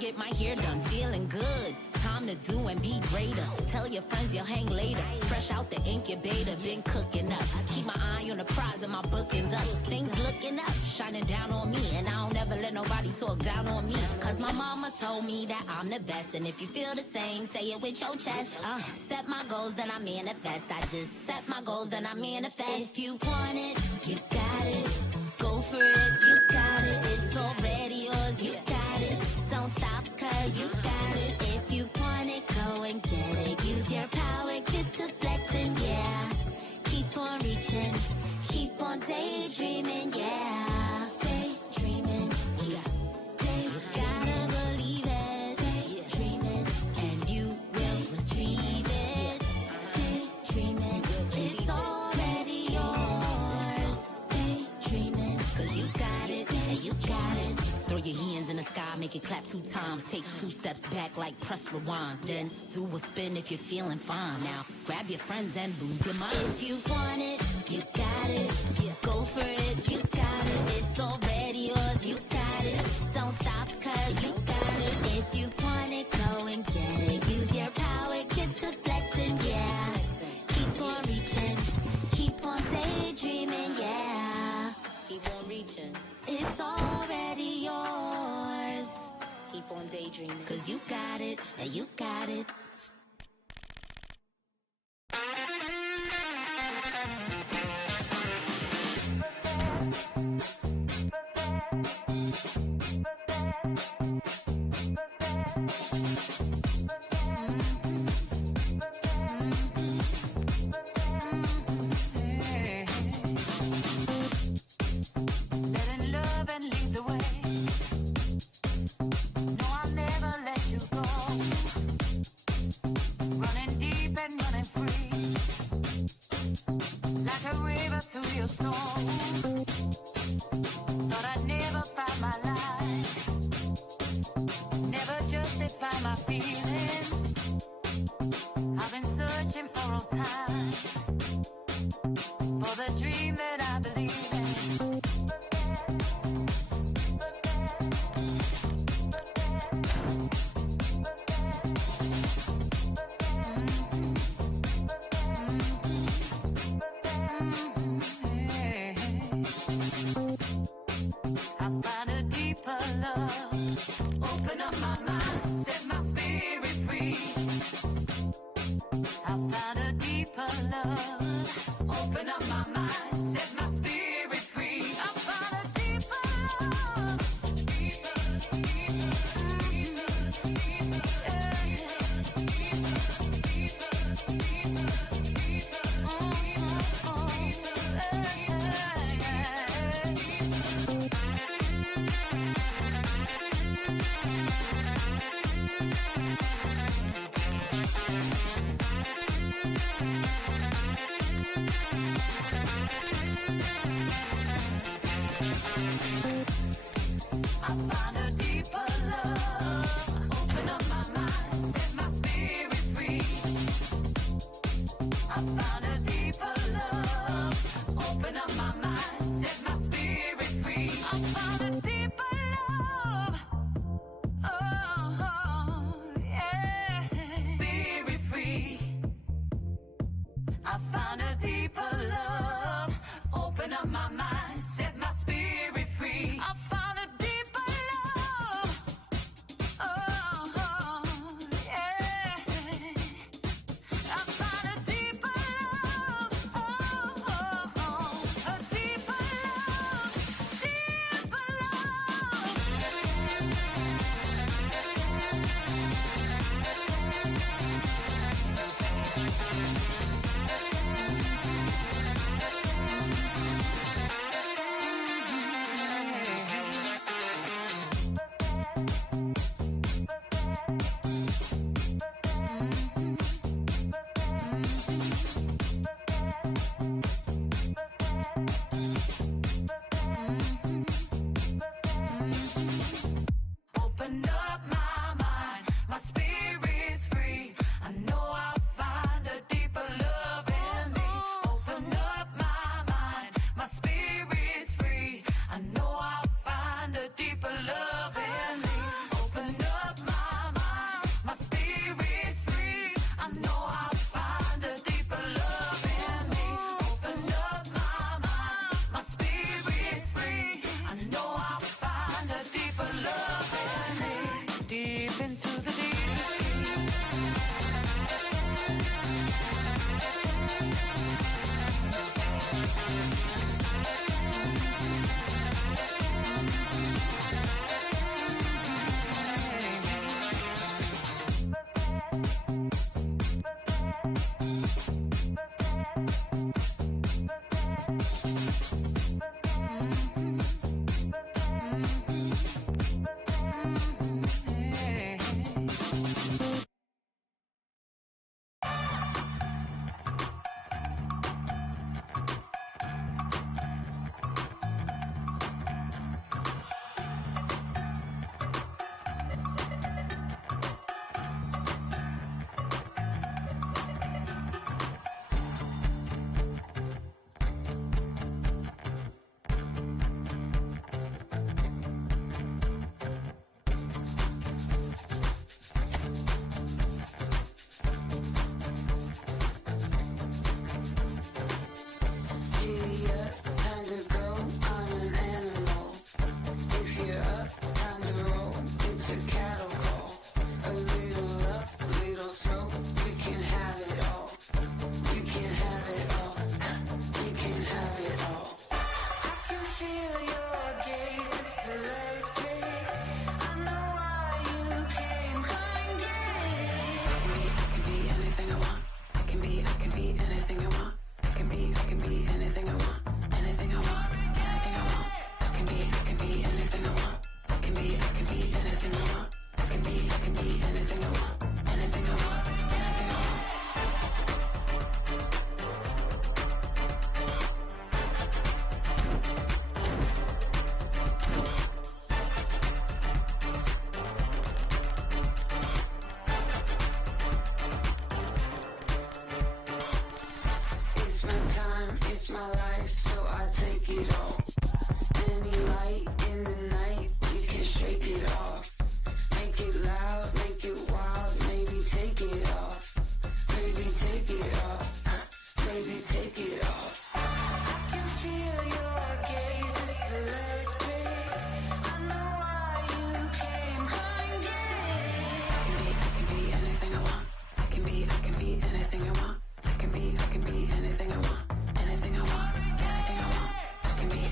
get my hair done, feeling good. Time to do and be greater. Tell your friends you'll hang later. Fresh out the incubator, been cooking up. Keep my eye on the prize and my bookings up. Things looking up, shining down on me. And I don't ever let nobody talk down on me. Cause my mama told me that I'm the best. And if you feel the same, say it with your chest. Set my goals, then I manifest. I just set my goals, then I manifest. If you want it, you got it. Go for it, you got it. It's already yours, you got it. Don't stop, cause you got it. If you want it, go and get it. Use your power, get to flexing, yeah. Keep on reaching, keep on daydreaming, yeah. Daydreaming, yeah. Gotta believe it. Daydreaming, and you will retrieve it. Daydreaming, it's already yours. Daydreaming, cause you got it, and you got it. Throw your hands in the sky, make it clap 2 times. Take 2 steps back like press rewind. Then do a spin if you're feeling fine. Now grab your friends and lose your mind. If you want it, you got it. Go for it, you got it. It's already yours, you got it. Don't stop, cause you got it. If you want it, go and get it. Use your power, get to flexing, yeah. Keep on reaching, keep on daydreaming, yeah. Keep on reaching. It's already yours. Keep on daydreaming. Cause you got it, and you got it. deeper love in me. Open up into the deep.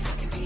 I can be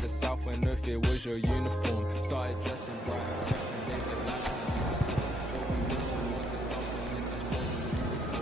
the south when if it was your uniform. Started dressing bright on second days that life we used to. What we was we wanted something, this is what we needed for.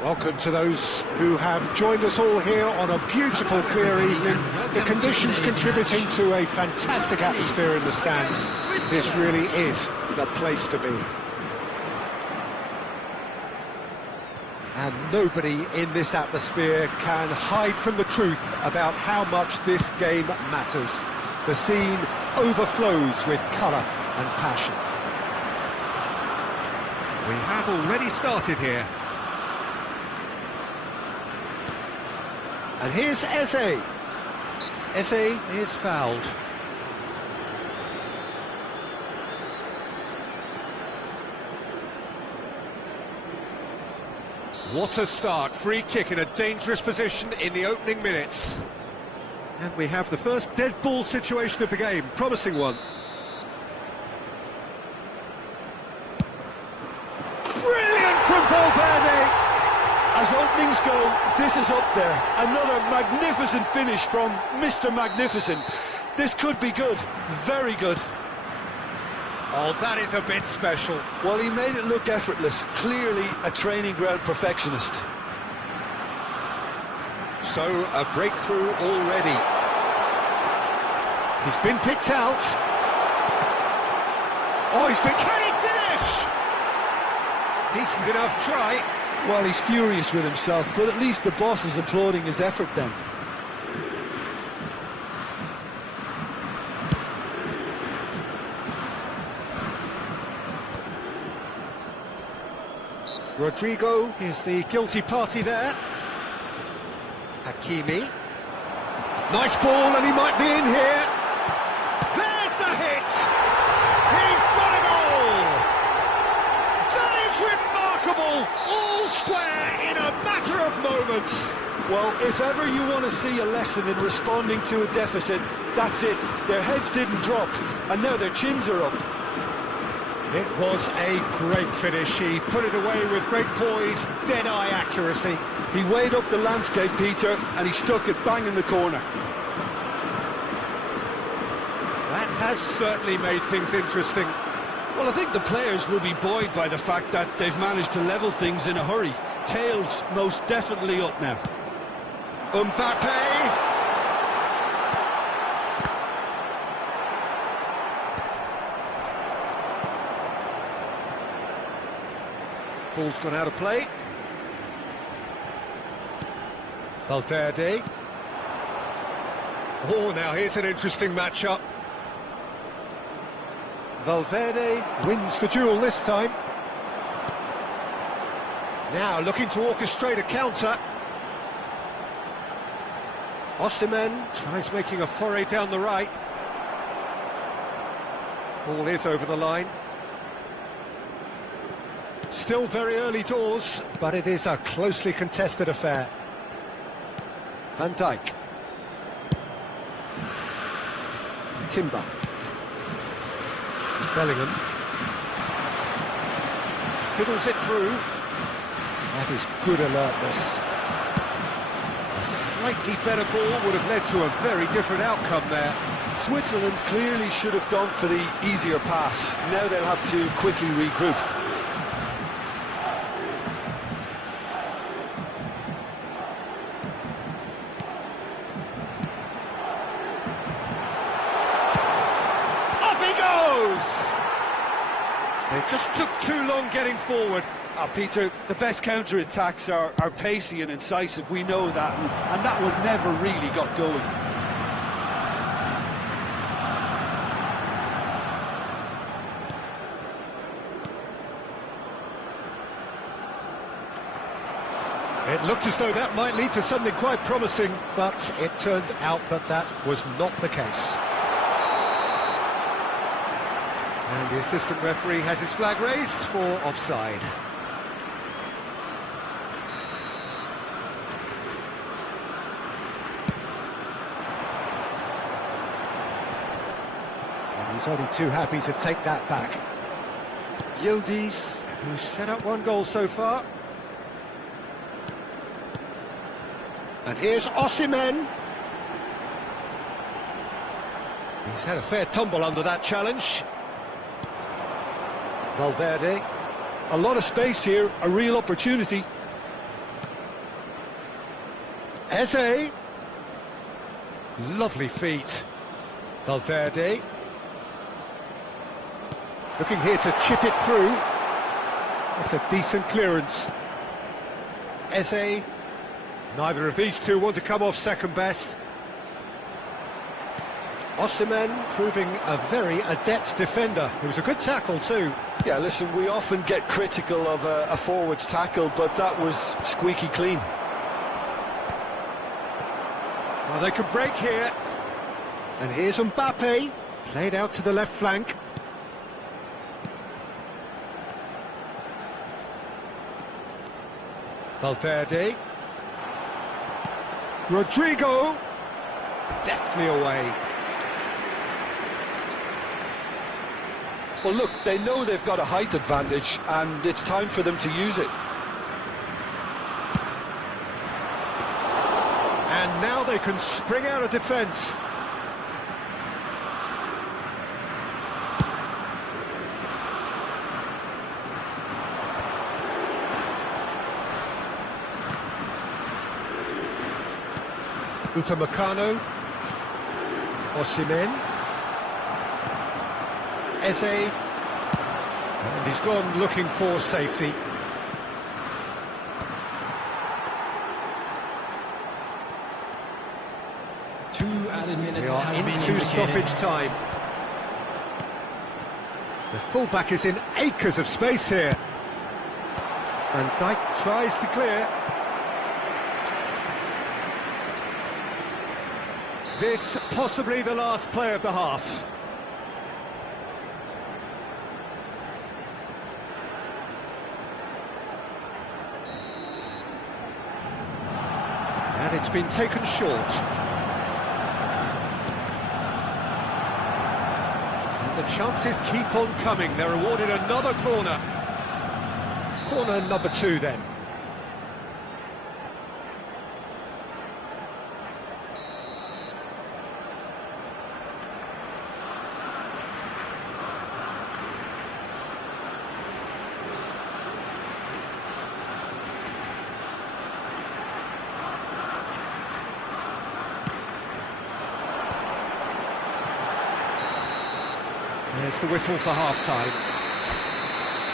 Welcome to those who have joined us all here on a beautiful, clear evening. The conditions contributing to a fantastic atmosphere in the stands. This really is the place to be. And nobody in this atmosphere can hide from the truth about how much this game matters. The scene overflows with colour and passion. We have already started here. And here's Eze. Eze is fouled. What a start. Free kick in a dangerous position in the opening minutes. And we have the first dead ball situation of the game. Promising one. Brilliant from Valverde! As openings go, this is up there. Another magnificent finish from Mr. Magnificent. This could be good, very good. Oh, that is a bit special. Well, he made it look effortless. Clearly a training ground perfectionist. So, a breakthrough already. He's been picked out. Oh, he's been... Can he finish? Decent enough try. Well, he's furious with himself, but at least the boss is applauding his effort then. Rodrigo is the guilty party there. Hakimi. Nice ball, and he might be in here. There's the hit! He's got a goal! That is remarkable! All square in a matter of moments. Well, if ever you want to see a lesson in responding to a deficit, that's it. Their heads didn't drop, and now their chins are up. It was a great finish. He put it away with great poise, dead-eye accuracy. He weighed up the landscape, Peter, and he stuck it bang in the corner. That has certainly made things interesting. Well, I think the players will be buoyed by the fact that they've managed to level things in a hurry. Tails most definitely up now. Mbappe! Ball's gone out of play. Valverde. Oh, now here's an interesting matchup. Valverde wins the duel this time. Now looking to orchestrate a counter. Osimhen tries making a foray down the right. Ball is over the line. Still very early doors, but it is a closely contested affair. Van Dijk. Timber. It's Bellingham. Fiddles it through. That is good alertness. A slightly better ball would have led to a very different outcome there. Switzerland clearly should have gone for the easier pass. Now they'll have to quickly regroup. Up he goes! It just took too long getting forward. Peter, the best counter-attacks are pacey and incisive, we know that, and that one never really got going. It looked as though that might lead to something quite promising, but it turned out that was not the case. And the assistant referee has his flag raised for offside. And he's only too happy to take that back. Yildiz, who's set up one goal so far. And here's Osimhen. He's had a fair tumble under that challenge. Valverde. A lot of space here, a real opportunity. Eze. Lovely feet. Valverde. Looking here to chip it through. That's a decent clearance. Eze. Neither of these two want to come off second best. Osimhen proving a very adept defender. It was a good tackle too. Yeah, listen, we often get critical of a forward's tackle, but that was squeaky clean. Well, they could break here. And here's Mbappe, played out to the left flank. Valverde. Rodrigo, deftly away. Well, look, they know they've got a height advantage, and it's time for them to use it. And now they can spring out of defence. Upamecano, Osimhen, Eze, and he's gone looking for safety. We are into stoppage time. The fullback is in acres of space here. And Dijk tries to clear. This possibly the last play of the half. And it's been taken short. And the chances keep on coming. They're awarded another corner. Corner number 2 then. There's the whistle for half-time.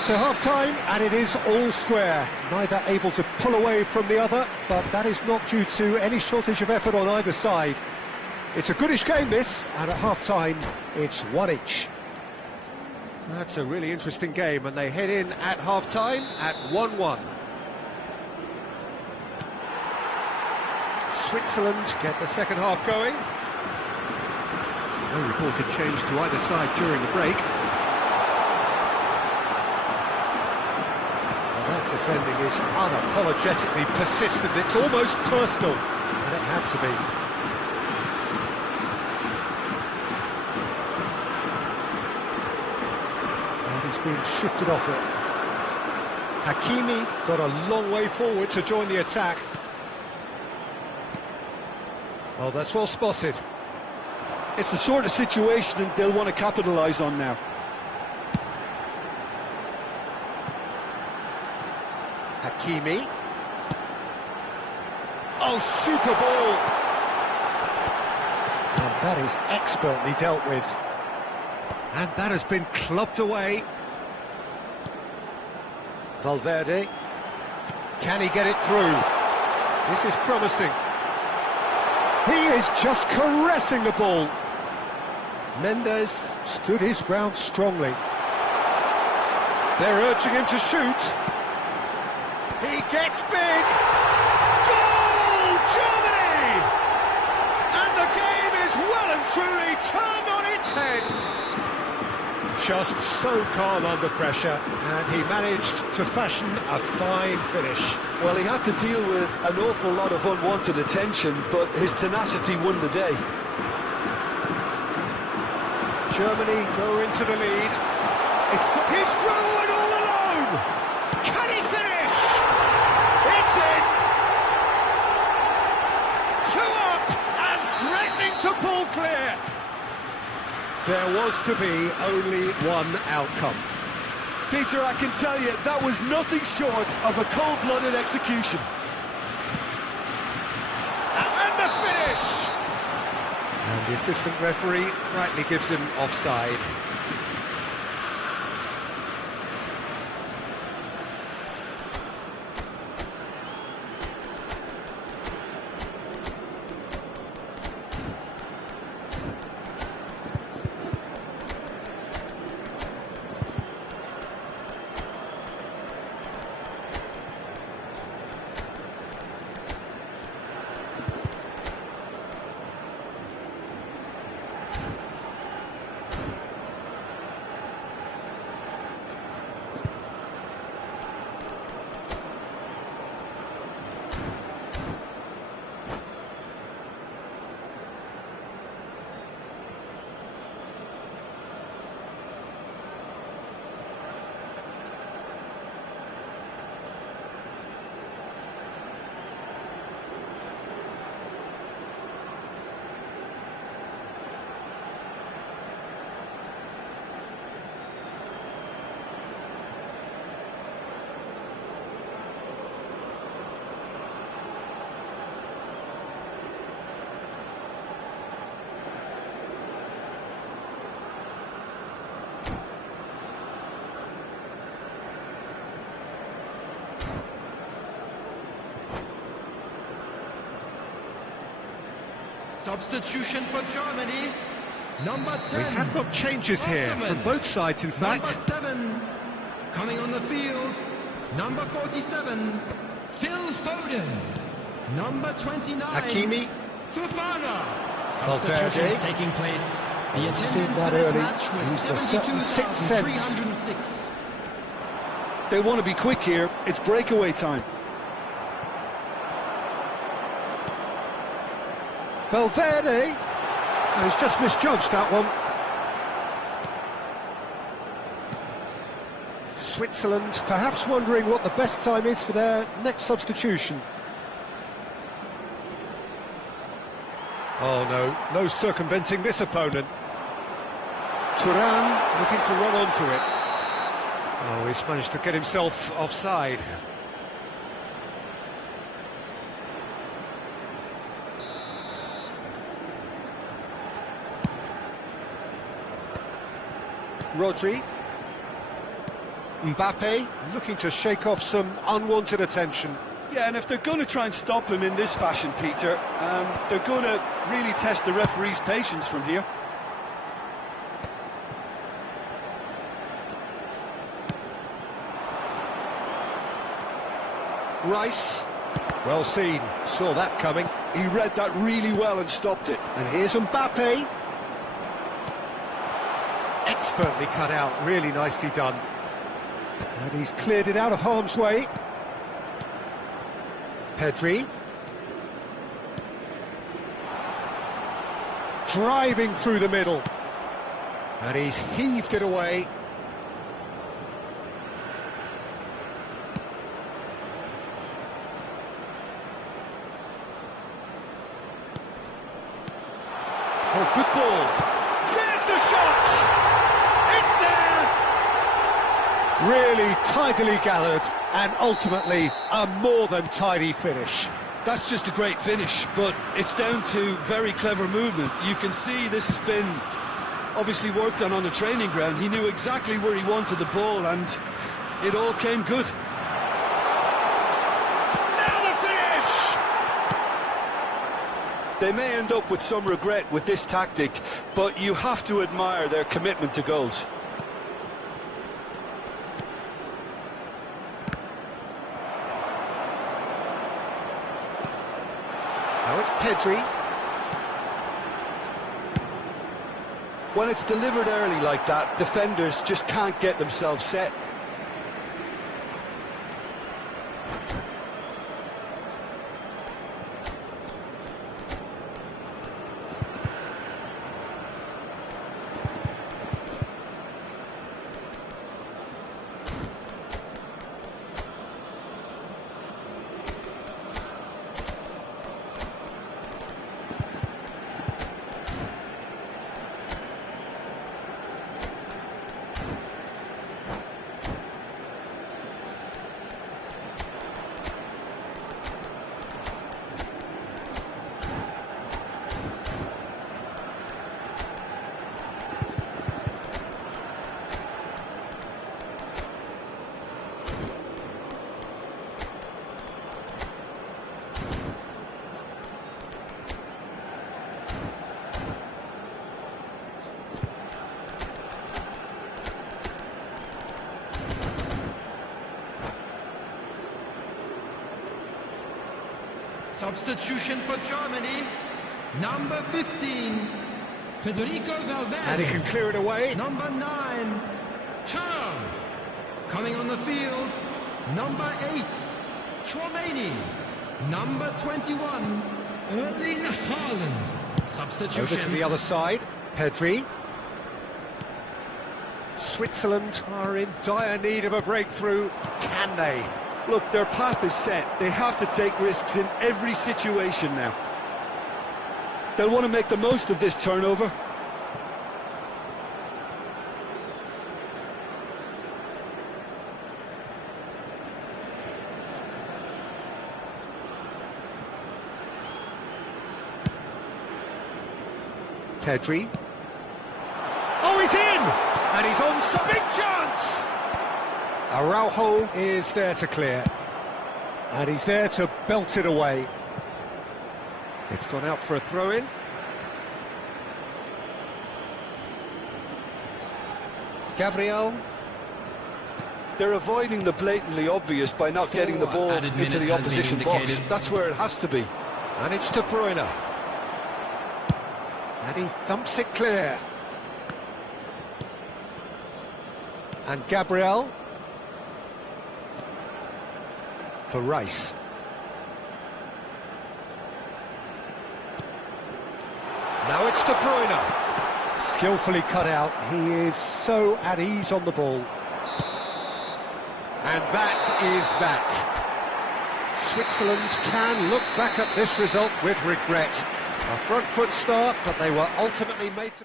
So half-time, and it is all square. Neither able to pull away from the other, but that is not due to any shortage of effort on either side. It's a goodish game, this, and at half-time, it's 1 each. That's a really interesting game, and they head in at half-time at 1-1. Switzerland get the second half going. No reported change to either side during the break. Well, that defending is unapologetically persistent. It's almost personal, and it had to be. And he's been shifted off it. Hakimi got a long way forward to join the attack. Oh, that's well spotted. It's the sort of situation that they'll want to capitalise on now. Hakimi. Oh, super ball! And that is expertly dealt with. And that has been clubbed away. Valverde. Can he get it through? This is promising. He is just caressing the ball. Mendes stood his ground strongly. They're urging him to shoot. He gets big. Goal, Germany! And the game is well and truly turned on its head. Just so calm under pressure, and he managed to fashion a fine finish. Well, he had to deal with an awful lot of unwanted attention, but his tenacity won the day. Germany go into the lead. He's through and all alone! Can he finish? It's in! 2 up and threatening to pull clear. There was to be only one outcome. Peter, I can tell you, that was nothing short of a cold-blooded execution. And the finish! And the assistant referee rightly gives him offside. Substitution for Germany, number 10. We have got changes here from both sides, in fact. Number 7, coming on the field, number 47, Phil Foden. Number 29, Hakimi. Fofana. Valverde. Substitutions taking place. The We've attendance seen that for this early. match was He's the certain sixth sense. 72,306. They want to be quick here. It's breakaway time. Valverde. He's just misjudged that one. Switzerland perhaps wondering what the best time is for their next substitution. Oh no, no circumventing this opponent. Turan looking to run onto it. Oh, he's managed to get himself offside. Rodri. Mbappe looking to shake off some unwanted attention. Yeah, and if they're going to try and stop him in this fashion, Peter, they're going to really test the referee's patience from here. Rice. Well seen, saw that coming. He read that really well and stopped it. And here's Mbappe. Expertly cut out, really nicely done. And he's cleared it out of harm's way. Pedri. Driving through the middle. And he's heaved it away. Oh, good ball. There's the shot! It's there! Really tidily gathered, and ultimately a more than tidy finish. That's just a great finish, but it's down to very clever movement. You can see this has been obviously worked on the training ground. He knew exactly where he wanted the ball, and it all came good. Now the finish! They may end up with some regret with this tactic, but you have to admire their commitment to goals. Now it's Pedri. When it's delivered early like that, defenders just can't get themselves set. Substitution for Germany, number 15, Federico Valverde. And he can clear it away. Number 9, Thuram. Coming on the field, number 8, Chouameni. Number 21, Erling Haaland. Substitution. Over to the other side, Pedri. Switzerland are in dire need of a breakthrough. Can they? Look, their path is set. They have to take risks in every situation now. They'll want to make the most of this turnover. Pedri. Oh, he's in! And he's on some big chance! Araujo is there to clear. And he's there to belt it away. It's gone out for a throw-in. Gabriel. They're avoiding the blatantly obvious by not getting the ball into the opposition box. That's where it has to be. And it's De Bruyne. And he thumps it clear. And Gabriel. For Rice. Now it's De Bruyne. Skillfully cut out. He is so at ease on the ball. And that is that. Switzerland can look back at this result with regret. A front foot start, but they were ultimately made to...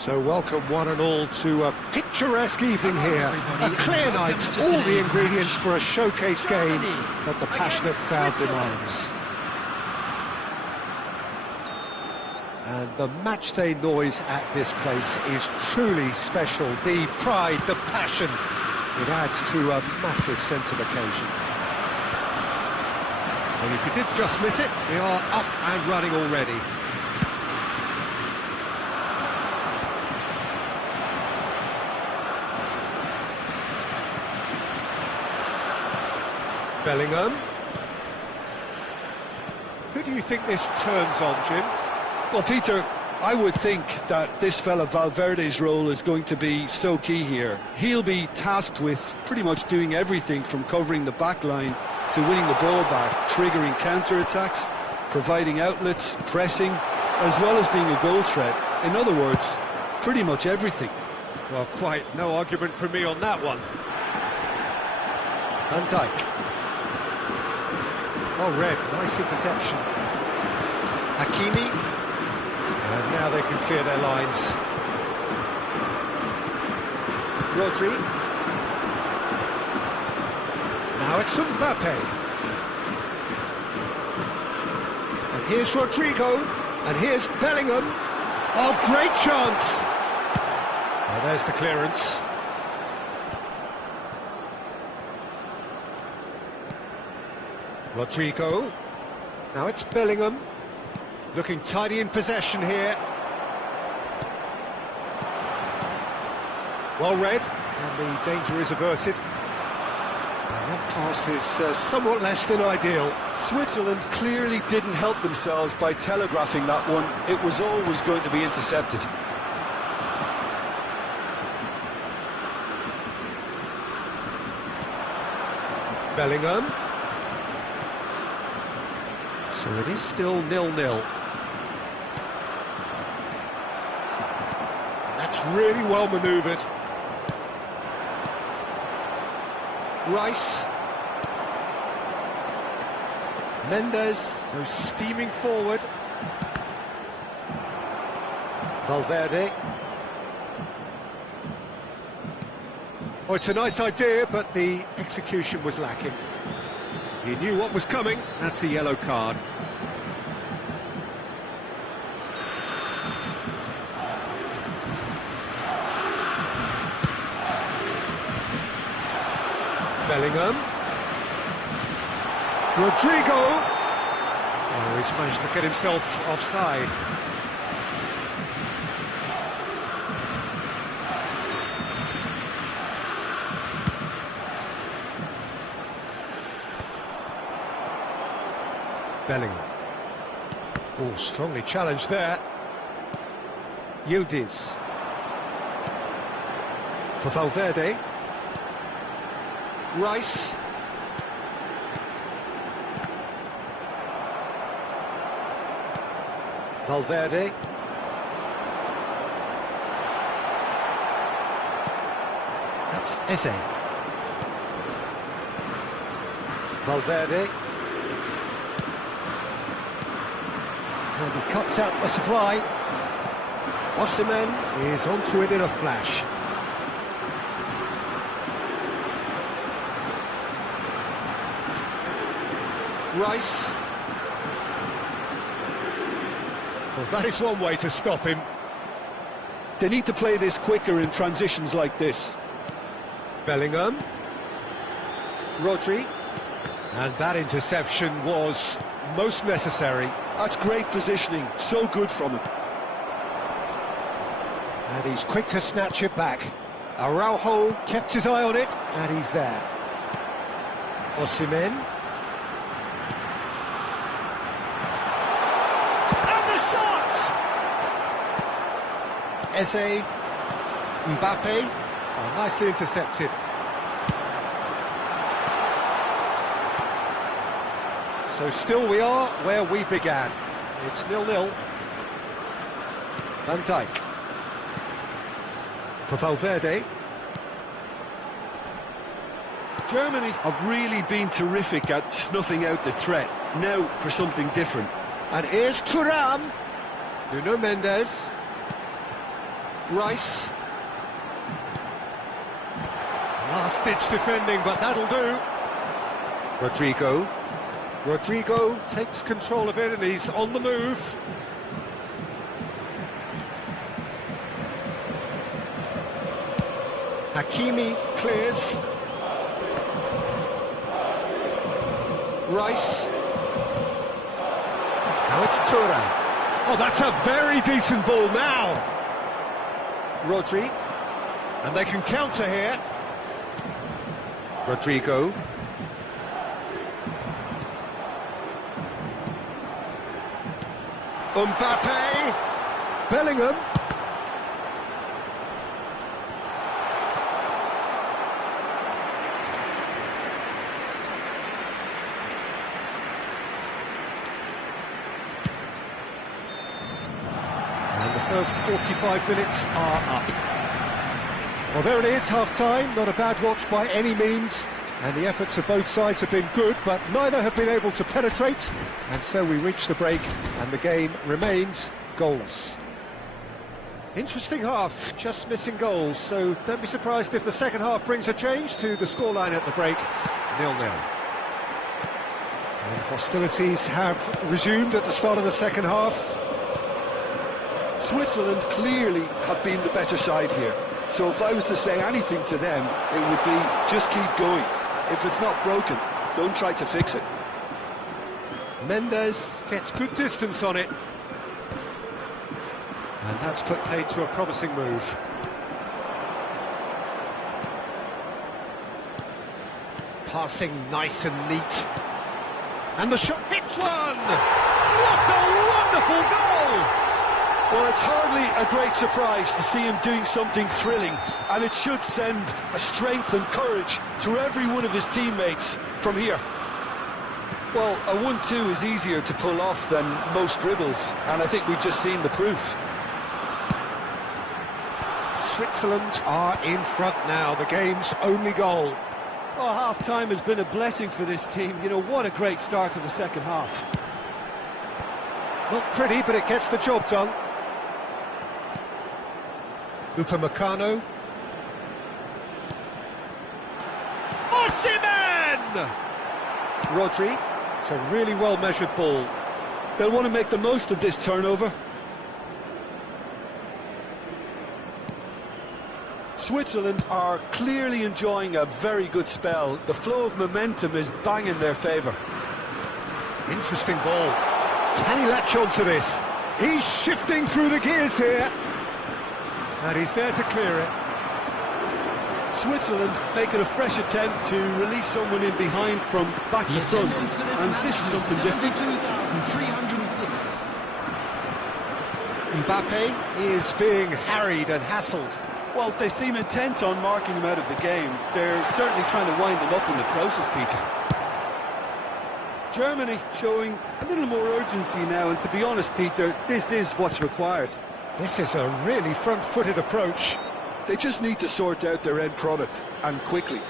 So welcome one and all to a picturesque evening here. A clear night, all the ingredients for a showcase game that the passionate crowd demands. And the matchday noise at this place is truly special. The pride, the passion, it adds to a massive sense of occasion. And if you did just miss it, we are up and running already. Bellingham. Who do you think this turns on, Jim? Well, Peter, I would think that this fella Valverde's role is going to be so key here. He'll be tasked with pretty much doing everything from covering the back line to winning the ball back, triggering counter-attacks, providing outlets, pressing, as well as being a goal threat. In other words, pretty much everything. Well, quite no argument from me on that one. Van Dijk. Oh, Red, nice interception. Hakimi. And now they can clear their lines. Rodri. Now it's Mbappe. And here's Rodrigo. And here's Bellingham. Oh, great chance. Well, there's the clearance. Rodrigo. Now it's Bellingham. Looking tidy in possession here. Well read, and the danger is averted. And that pass is somewhat less than ideal. Switzerland clearly didn't help themselves by telegraphing that one. It was always going to be intercepted. Bellingham. So it is still 0-0. That's really well manoeuvred. Rice. Mendes goes steaming forward. Valverde. Oh, it's a nice idea, but the execution was lacking. He knew what was coming. That's a yellow card. Bellingham. Rodrigo. Oh, he's managed to get himself offside. Bellingham. Oh, strongly challenged there. Yildiz. For Valverde. Rice. Valverde. That's Eze. Valverde. And he cuts out the supply. Osimhen is onto it in a flash. Rice. Well, that is one way to stop him. They need to play this quicker in transitions like this. Bellingham. Rodri. And that interception was most necessary. That's great positioning, so good from him. And he's quick to snatch it back. Araujo kept his eye on it, and he's there. Osimhen. And the shot! Eze. Mbappe. Oh, nicely intercepted. So still we are where we began. It's 0-0. Van Dijk. For Valverde. Germany have really been terrific at snuffing out the threat. Now for something different. And here's Thuram. Nuno Mendes. Rice. Last-ditch defending, but that'll do. Rodrigo. Rodrigo takes control of it and he's on the move. Hakimi clears. Rice. Now it's Tura. Oh, that's a very decent ball now. Rodri. And they can counter here. Rodrigo. Mbappe. Bellingham. And the first 45 minutes are up. Well, there it is, half-time. Not a bad watch by any means. And the efforts of both sides have been good, but neither have been able to penetrate. And so we reach the break, and the game remains goalless. Interesting half, just missing goals. So don't be surprised if the second half brings a change to the scoreline at the break. 0-0. And hostilities have resumed at the start of the second half. Switzerland clearly have been the better side here. So if I was to say anything to them, it would be just keep going. If it's not broken, don't try to fix it. Mendes gets good distance on it. And that's put paid to a promising move. Passing nice and neat. And the shot hits one! What a wonderful goal! Well, it's hardly a great surprise to see him doing something thrilling, and it should send a strength and courage through every one of his teammates from here. Well, a 1-2 is easier to pull off than most dribbles, and I think we've just seen the proof. Switzerland are in front now, the game's only goal. Oh, half-time has been a blessing for this team. You know, what a great start to the second half. Not pretty, but it gets the job done. Upamecano. Osimhen! Rodri. It's a really well-measured ball. They'll want to make the most of this turnover. Switzerland are clearly enjoying a very good spell. The flow of momentum is bang in their favour. Interesting ball. Can he latch on to this? He's shifting through the gears here. And he's there to clear it. Switzerland making a fresh attempt to release someone in behind from back to front. And this is something different. Mbappe is being harried and hassled. Well, they seem intent on marking him out of the game. They're certainly trying to wind him up in the process, Peter. Germany showing a little more urgency now, and to be honest, Peter, this is what's required. This is a really front-footed approach. They just need to sort out their end product, and quickly.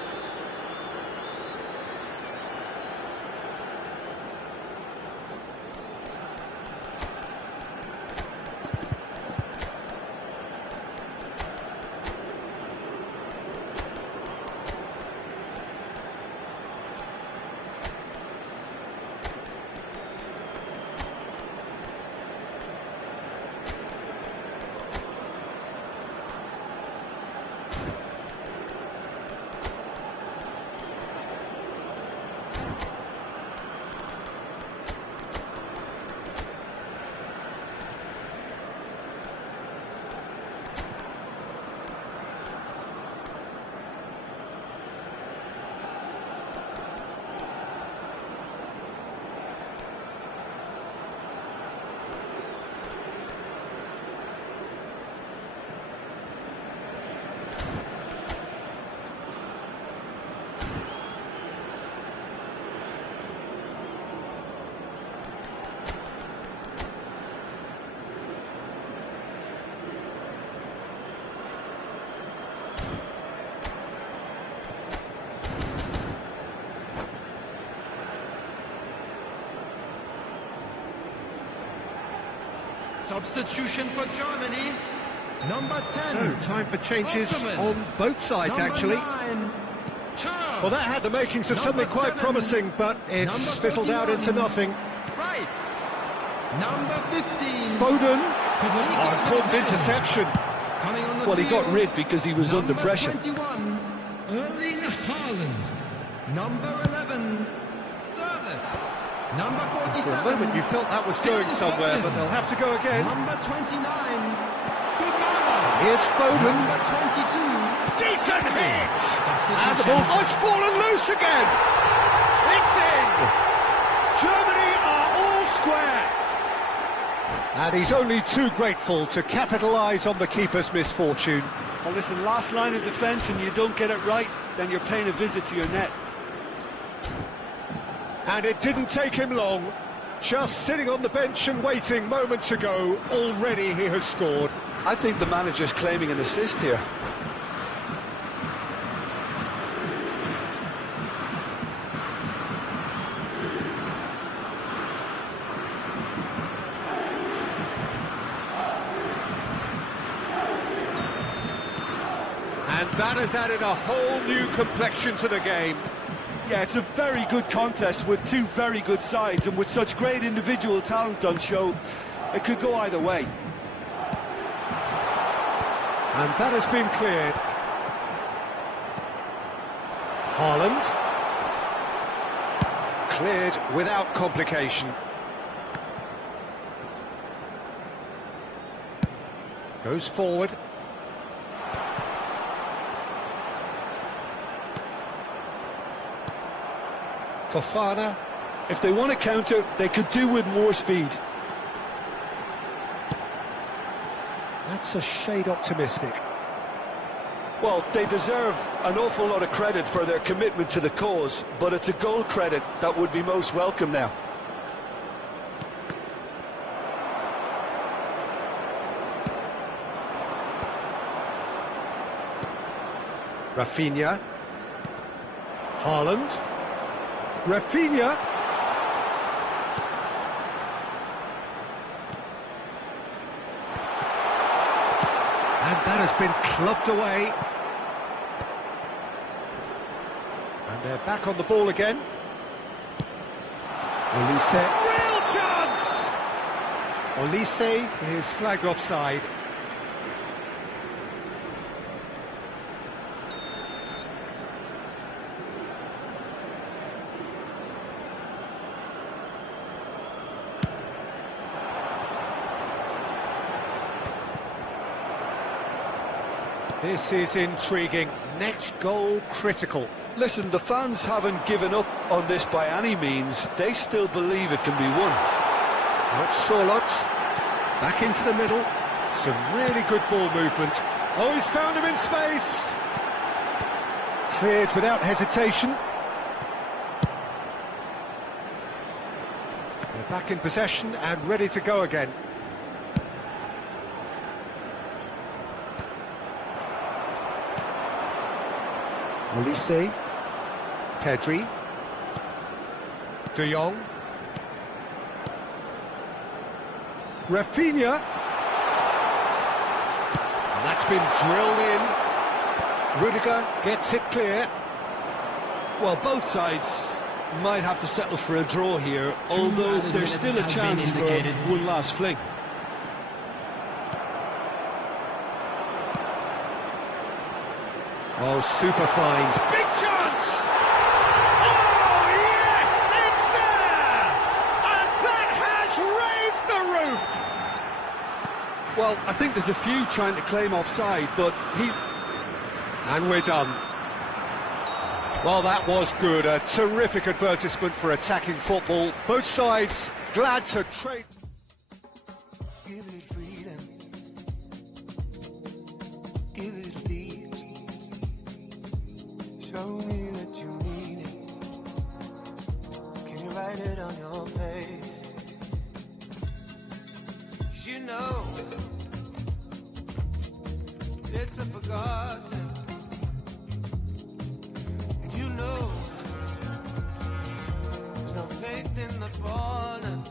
Substitution for Germany. Number 10. So, time for changes Ottoman. on both sides, Number actually. 9, Charles. Well, that had the makings of something Number quite 7, promising, but it's number fizzled out 41, into nothing. Price. Number 15. Foden. Federico Oh, important Valverde. interception. Coming on the Well, he got field, rid because he was under number pressure. 21, Erling Haaland. Number 11, Service. Number 47. For a moment, you felt that was going Phil somewhere, Foden. but they'll have to go again. Number 29, Kubala. Here's Foden. Number 22, Decent hit! And the substitution. ball, oh, it's fallen loose again! It's in! Germany are all square! And he's only too grateful to capitalise on the keeper's misfortune. Well, listen, last line of defence and you don't get it right, then you're paying a visit to your net. And it didn't take him long. Just sitting on the bench and waiting moments ago, already he has scored. I think the manager's claiming an assist here. And that has added a whole new complexion to the game. Yeah, it's a very good contest with two very good sides, and with such great individual talent on show, it could go either way. And that has been cleared. Haaland. Cleared without complication. Goes forward. Fofana. If they want to counter, they could do with more speed. That's a shade optimistic. Well, they deserve an awful lot of credit for their commitment to the cause, but it's a goal credit that would be most welcome now. Rafinha. Haaland. Rafinha. And that has been clubbed away. And they're back on the ball again. Olise. Real chance! Olise is flagged offside. This is intriguing. Next goal critical. Listen, the fans haven't given up on this by any means. They still believe it can be won. Not Sorlot. Back into the middle. Some really good ball movement. Oh, he's found him in space. Cleared without hesitation. They're back in possession and ready to go again. Olise, Pedri, De Jong, Rafinha, and that's been drilled in. Rudiger gets it clear. Well, both sides might have to settle for a draw here, although there's still a chance for one last fling. Oh, super find. Big chance! Oh, yes, it's there! And that has raised the roof! Well, I think there's a few trying to claim offside, but he... And we're done. Well, that was good. A terrific advertisement for attacking football. Both sides glad to trade. Give it freedom. Give it peace. Show me that you mean it. Can you write it on your face? 'Cause you know it's forgotten. And you know there's no faith in the fallen.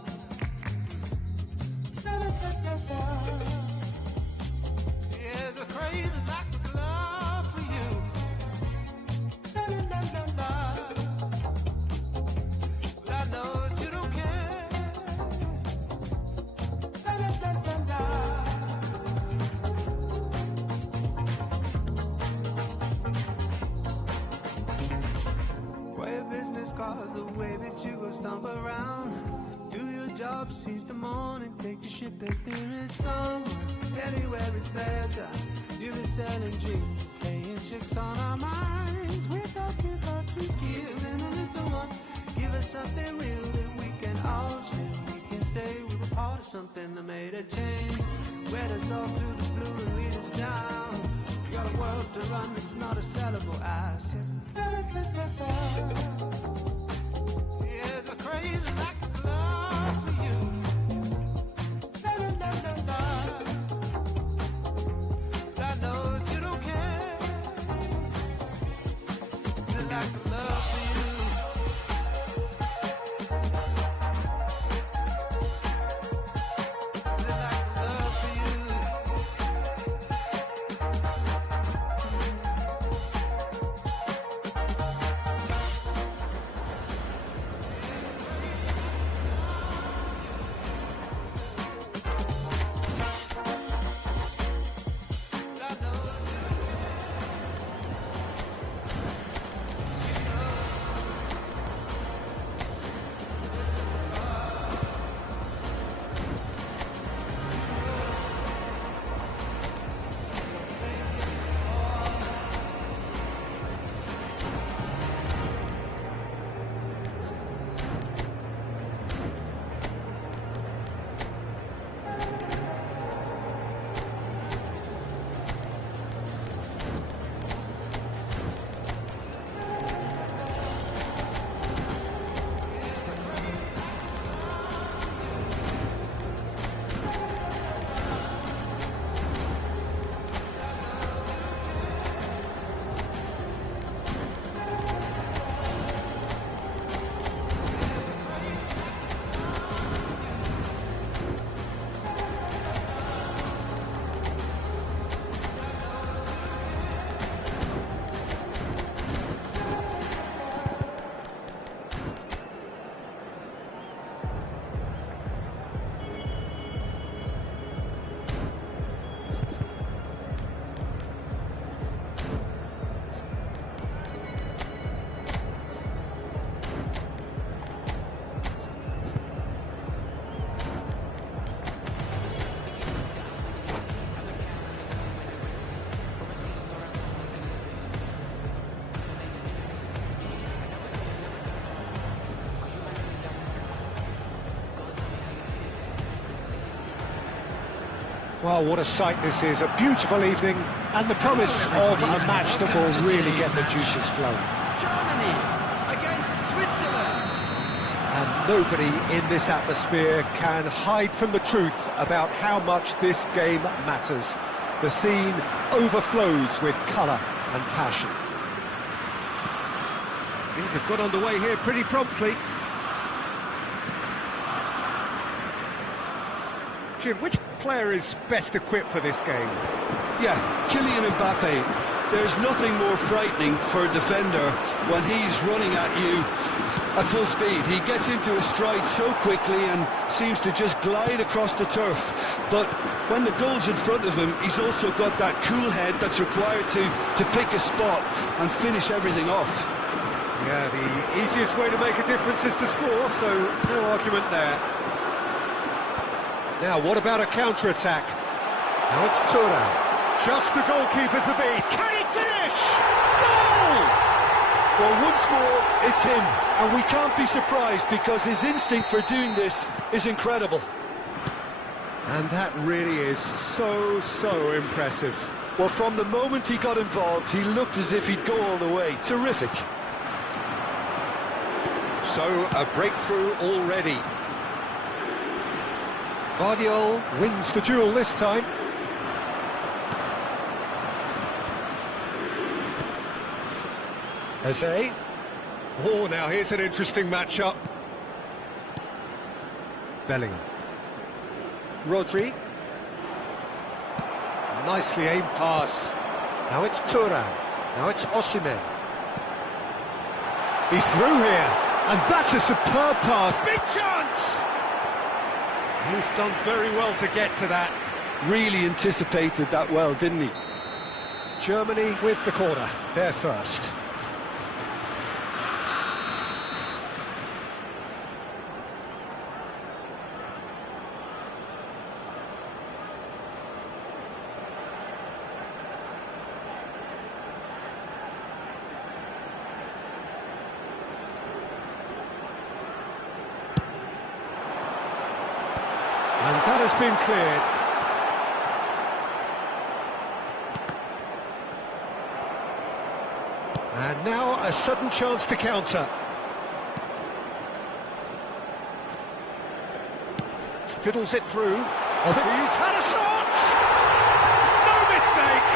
crazy like a love for you. La, la, la, la, la. But I know that you don't care. La, la, la, la, la. Way of business cause the way that you go stomp around. Do your job, seize the morning, take the ship as there is somewhere. Anywhere is better. You've been selling dreams, playing tricks on our minds. We're talking about you giving a little one. Give us something real that we can all share. We can say we were part of something that made a change. Wet us all through the blue and lead us down. You got a world to run, it's not a sellable asset. Yeah, it's a crazy like love for you. La, la, la, la, la. I know that you don't care. It's like love for you. It's like love for you. Well, what a sight this is. A beautiful evening and the promise of a match that will really get the juices flowing. Germany against Switzerland. And nobody in this atmosphere can hide from the truth about how much this game matters. The scene overflows with colour and passion. Things have got underway here pretty promptly. Jim, which player is best equipped for this game? Yeah, Kylian Mbappe. There's nothing more frightening for a defender when he's running at you at full speed. He gets into a stride so quickly and seems to just glide across the turf. But when the goal's in front of him, he's also got that cool head that's required to pick a spot and finish everything off. Yeah, the easiest way to make a difference is to score, so no argument there. Now, what about a counter-attack? Now it's Thuram. Just the goalkeeper to beat. Can he finish? Goal! Well, once more, it's him. And we can't be surprised because his instinct for doing this is incredible. And that really is so impressive. Well, from the moment he got involved, he looked as if he'd go all the way. Terrific. So, a breakthrough already. Guardiola wins the duel this time. Eze. Oh, now here's an interesting matchup. Bellingham. Rodri. Nicely aimed pass. Now it's Thuram. Now it's Osimhen. He's through here, and that's a superb pass. Big chance! He's done very well to get to that. Really anticipated that well, didn't he? Germany with the corner, they're first. And that has been cleared. And now a sudden chance to counter. Fiddles it through. Oh, he's had a shot! No mistake!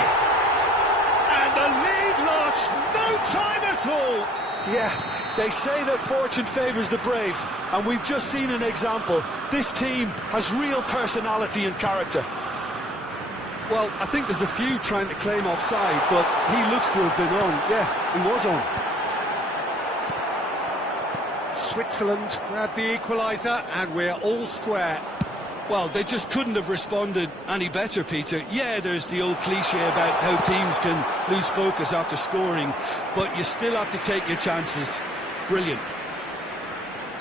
And the lead lost no time at all! Yeah, they say that fortune favours the brave, and we've just seen an example. This team has real personality and character. Well, I think there's a few trying to claim offside, but he looks to have been on. Yeah, he was on. Switzerland grab the equaliser, and we're all square. Well, they just couldn't have responded any better, Peter. Yeah, there's the old cliche about how teams can lose focus after scoring, but you still have to take your chances. Brilliant.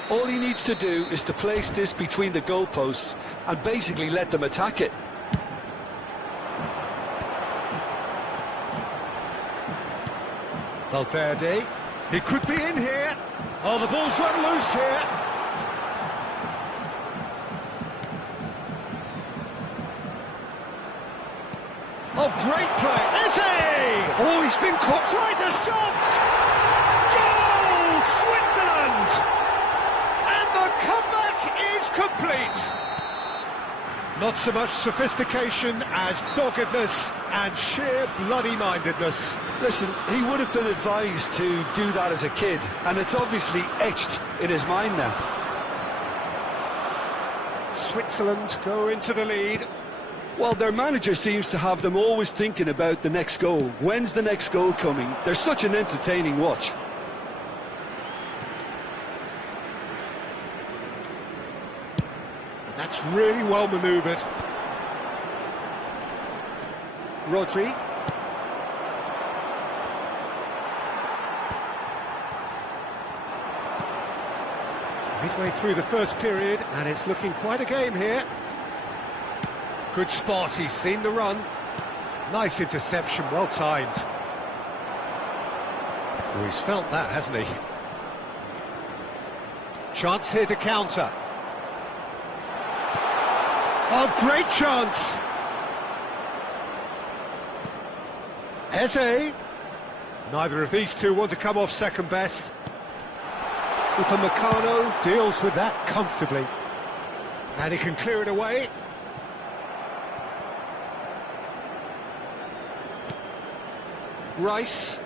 All he needs to do is to place this between the goalposts and basically let them attack it. Valverde, he could be in here. Oh, the ball's run loose here. Oh, great play. Eze! Oh, he's been caught. Tries a shot! Goal! Switzerland! And the comeback is complete! Not so much sophistication as doggedness and sheer bloody-mindedness. Listen, he would have been advised to do that as a kid, and it's obviously etched in his mind now. Switzerland go into the lead. Well, their manager seems to have them always thinking about the next goal. When's the next goal coming? They're such an entertaining watch. And that's really well manoeuvred. Rodri. Midway through the first period, and it's looking quite a game here. Good spot, he's seen the run. Nice interception, well timed. Oh, he's felt that, hasn't he? Chance here to counter. Oh, great chance! Eze. Neither of these two want to come off second best. Upamecano deals with that comfortably. And he can clear it away. Rice.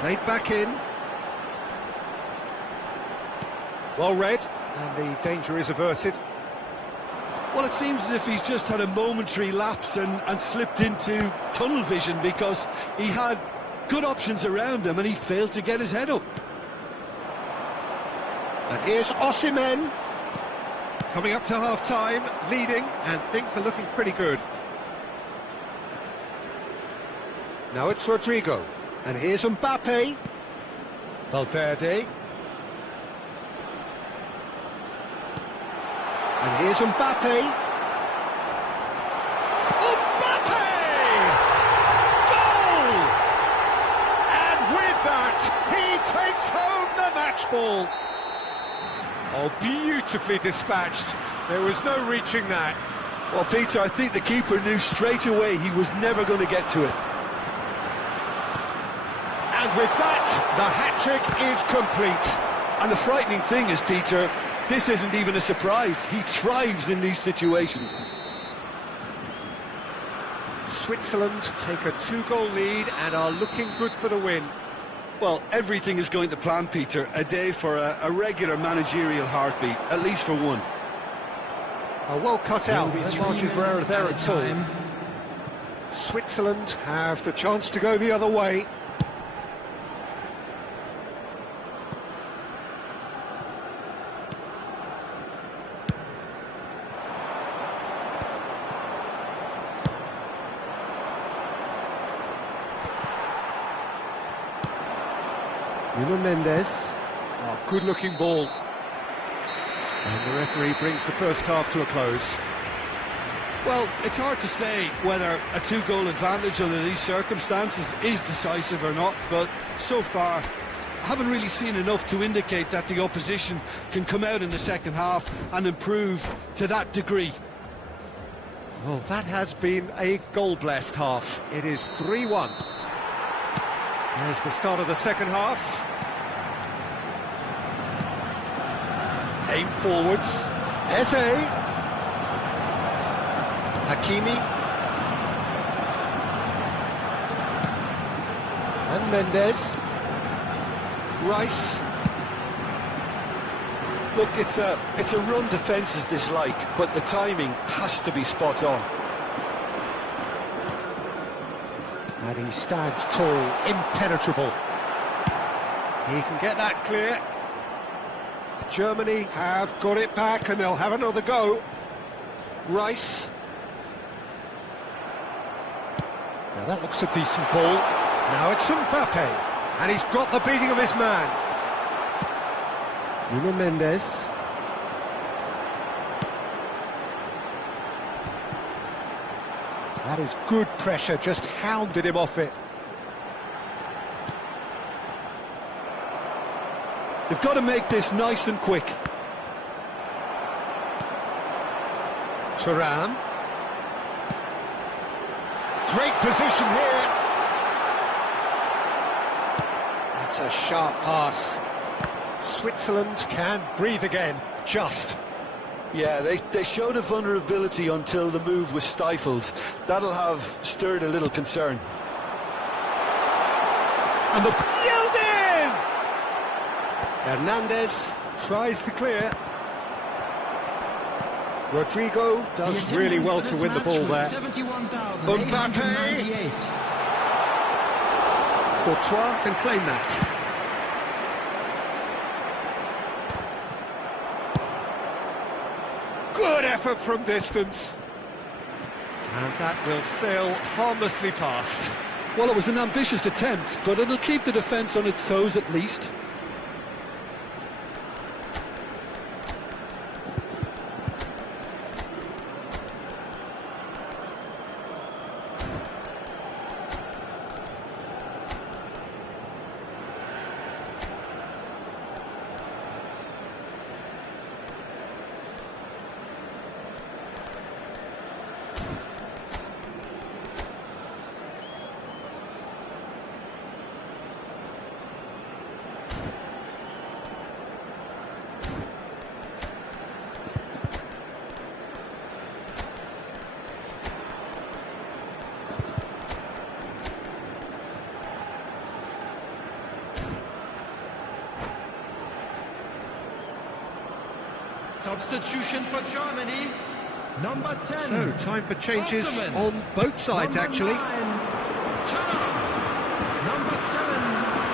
Played back in. Well read, and the danger is averted. Well, it seems as if he's just had a momentary lapse and slipped into tunnel vision, because he had good options around him and he failed to get his head up. And here's Osimhen. Coming up to half-time, leading, and things are looking pretty good. Now it's Rodrigo, and here's Mbappe. Valverde. And here's Mbappe. Mbappe! Goal! And with that, he takes home the match ball. Oh, beautifully dispatched. There was no reaching that. Well, Peter, I think the keeper knew straight away he was never going to get to it. And with that, the hat-trick is complete. And the frightening thing is, Peter, this isn't even a surprise. He thrives in these situations. Switzerland take a 2-goal lead and are looking good for the win. Well, everything is going to plan, Peter. A day for a regular managerial heartbeat, at least for one. Well cut out, no margin for error there at all. Time. Switzerland have the chance to go the other way. Nuno Mendes. Oh, good-looking ball. And the referee brings the first half to a close. Well, it's hard to say whether a two-goal advantage under these circumstances is decisive or not, but so far I haven't really seen enough to indicate that the opposition can come out in the second half and improve to that degree. Well, that has been a goal-blessed half. It is 3-1. There's the start of the second half. Aim forwards. Eze. Hakimi. And Mendes. Rice. Look, it's a run defence dislike, but the timing has to be spot on. And he stands tall, impenetrable. He can get that clear. Germany have got it back and they'll have another go. Rice. Now that looks a decent ball. Now it's Mbappe. And he's got the beating of his man. Nuno Mendes. That is good pressure, just hounded him off it. They've got to make this nice and quick. Thuram. Great position here. That's a sharp pass. Switzerland can breathe again, just. Yeah, they showed a vulnerability until the move was stifled. That'll have stirred a little concern. And the yield is! Hernandez tries to clear. Rodrigo does really well to win the ball there. Mbappe! Courtois can claim that. Good effort from distance. And that will sail harmlessly past. Well, it was an ambitious attempt, but it'll keep the defence on its toes at least. Substitution for Germany, number 10. So, time for changes on both sides, actually. Number 7.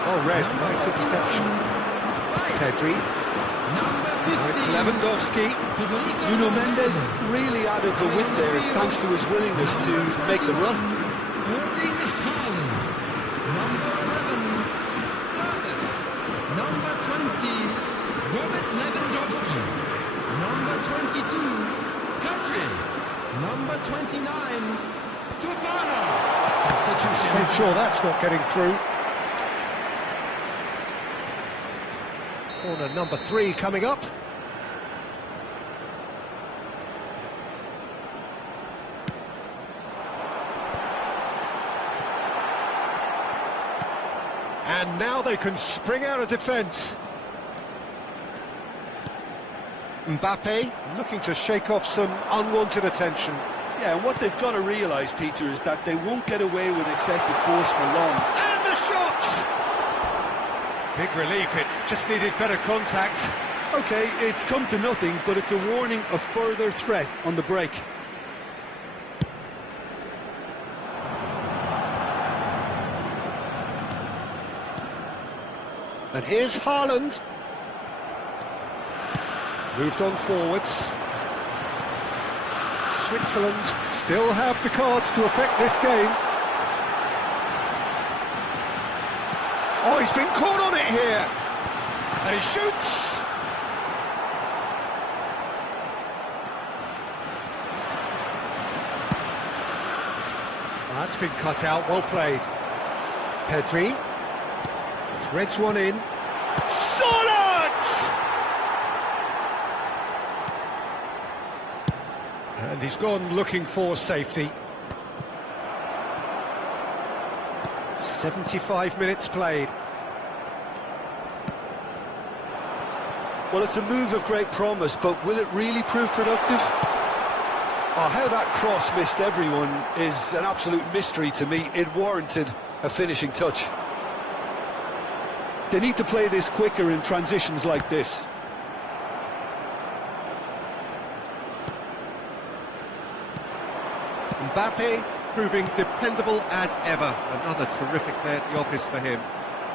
Oh, red, nice interception. Pedri. Now it's Lewandowski. Nuno Mendes really added the width there thanks to his willingness to make the run. Number 11, number 20, Robert Lewandowski. Number 22, Pedri. Number 29, Fofana. Substitution. Make sure that's not getting through. Corner number 3 coming up. And now they can spring out of defence. Mbappe looking to shake off some unwanted attention. Yeah, and what they've got to realise, Peter, is that they won't get away with excessive force for long. And the shot! Big relief, it just needed better contact. OK, it's come to nothing, but it's a warning of further threat on the break. And here's Haaland. Moved on forwards. Switzerland still have the cards to affect this game. Oh, he's been caught on it here. And he shoots. That's been cut out, well played. Pedri threads one in. Solid! And he's gone looking for safety. 75 minutes played. Well, it's a move of great promise, but will it really prove productive? Oh, how that cross missed everyone is an absolute mystery to me. It warranted a finishing touch. They need to play this quicker in transitions like this. Mbappe proving dependable as ever. Another terrific day at the office for him.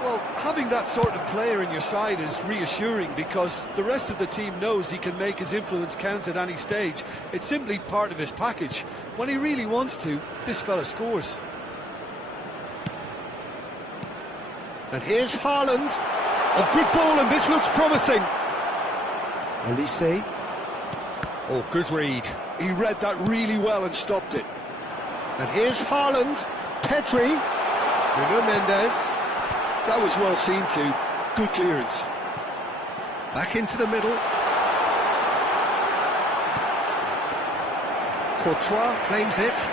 Well, having that sort of player in your side is reassuring because the rest of the team knows he can make his influence count at any stage. It's simply part of his package. When he really wants to, this fella scores. And here's Haaland. A good ball, and this looks promising. Olise. Oh, good read. He read that really well and stopped it. And here's Haaland. Pedri. Nuno Mendes. That was well seen too. Good clearance. Back into the middle. Courtois claims it.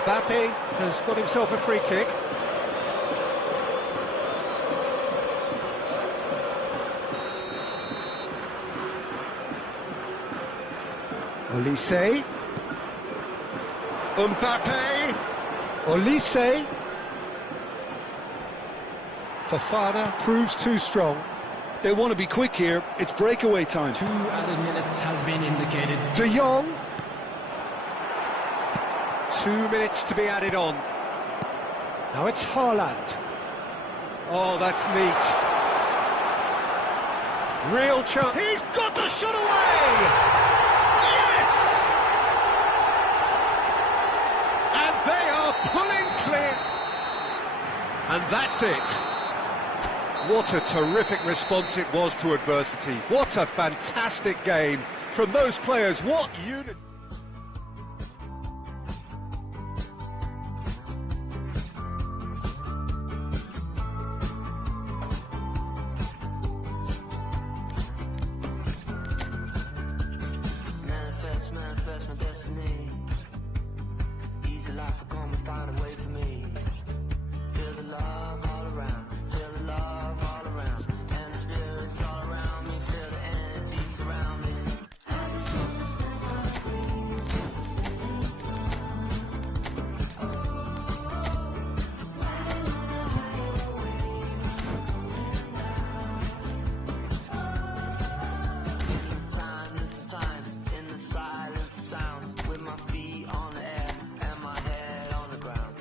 Mbappe has got himself a free kick. Olise. Mbappe. Olise. Fofana proves too strong. They want to be quick here. It's breakaway time. 2 added minutes has been indicated. De Jong. 2 minutes to be added on. Now it's Haaland. Oh, that's neat. Real chance. He's got the shot away! Yes! And they are pulling clear. And that's it. What a terrific response it was to adversity. What a fantastic game from those players. What unit. Manifest my destiny. Easy life will come and find a way for me. Feel the love all around, feel the love all around, and the spirits all around me, feel the energy surround me. I just want to spend my days just a singing song. Oh, rise on a higher wave, coming down. Time, this is time, in the silence sounds, with my feet on the air and my head on the ground.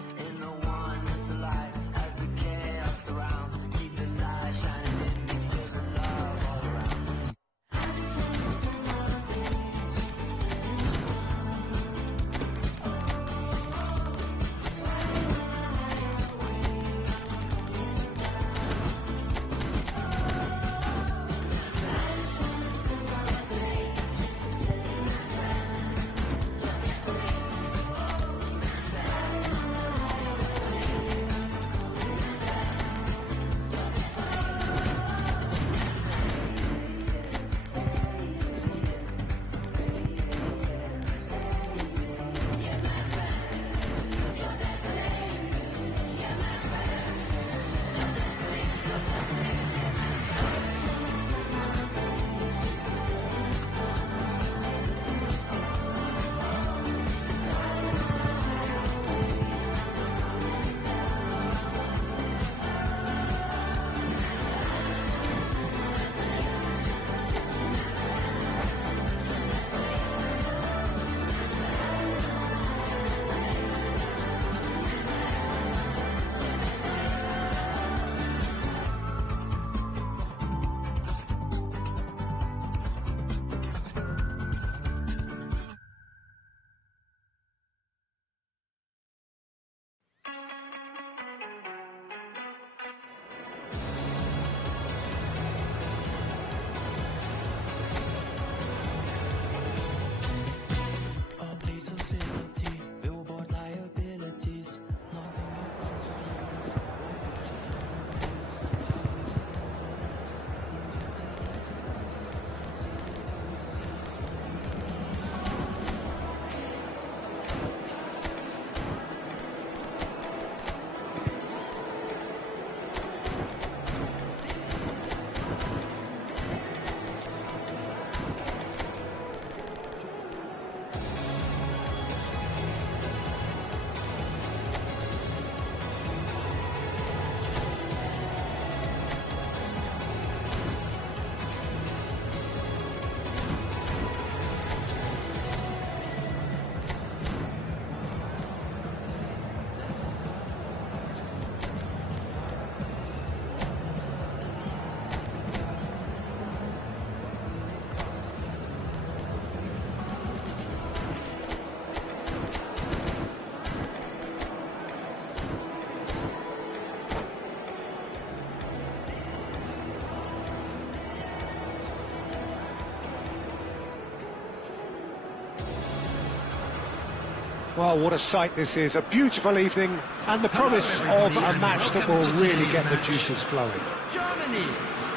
Well, what a sight this is. A beautiful evening and the promise of a match that will really get the juices flowing. Germany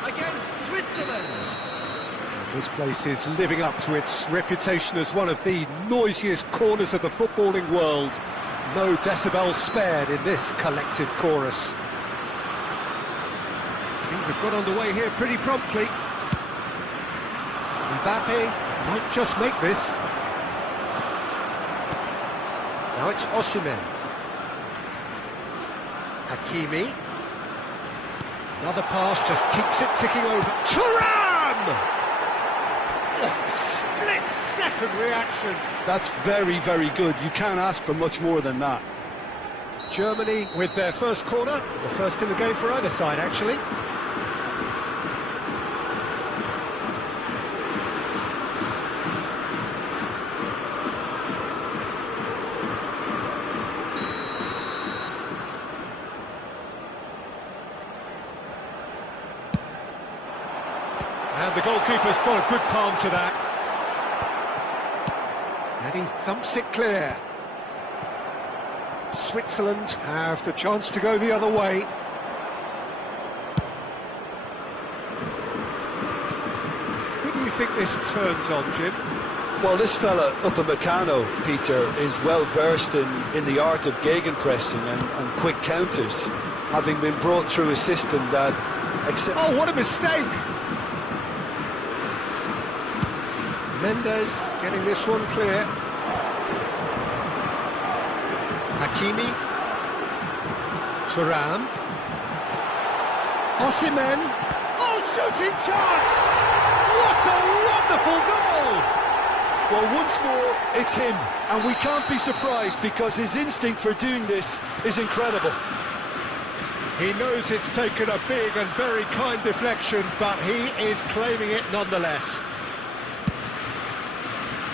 against Switzerland. This place is living up to its reputation as one of the noisiest corners of the footballing world. No decibels spared in this collective chorus. Things have got underway here pretty promptly. Mbappe might just make this. Now it's Osimhen. Hakimi. Another pass just keeps it ticking over. Thuram! Oh, split-second reaction. That's very, very good. You can't ask for much more than that. Germany with their first corner. The first in the game for either side, actually. And the goalkeeper's got a good palm to that. And he thumps it clear. Switzerland have the chance to go the other way. Who do you think this turns on, Jim? Well, this fella, Upamecano, Peter, is well versed in the art of gegenpressing and quick counters, having been brought through a system that... Oh, what a mistake! Mendes getting this one clear. Hakimi. Thuram. Osimhen. Oh, shooting chance! What a wonderful goal! Well, once more, it's him. And we can't be surprised because his instinct for doing this is incredible. He knows it's taken a big and very kind deflection, but he is claiming it nonetheless.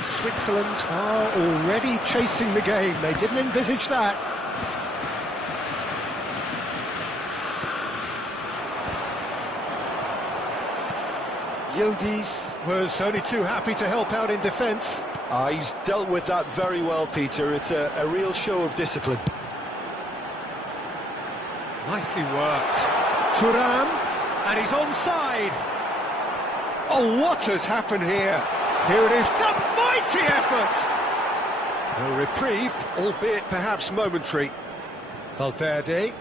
Switzerland are already chasing the game. They didn't envisage that. Yildiz was only too happy to help out in defence. He's dealt with that very well, Peter. It's a real show of discipline. Nicely worked. Thuram, and he's onside. Oh, what has happened here? Here it is. It's a mighty effort! A reprieve, albeit perhaps momentary. Valverde.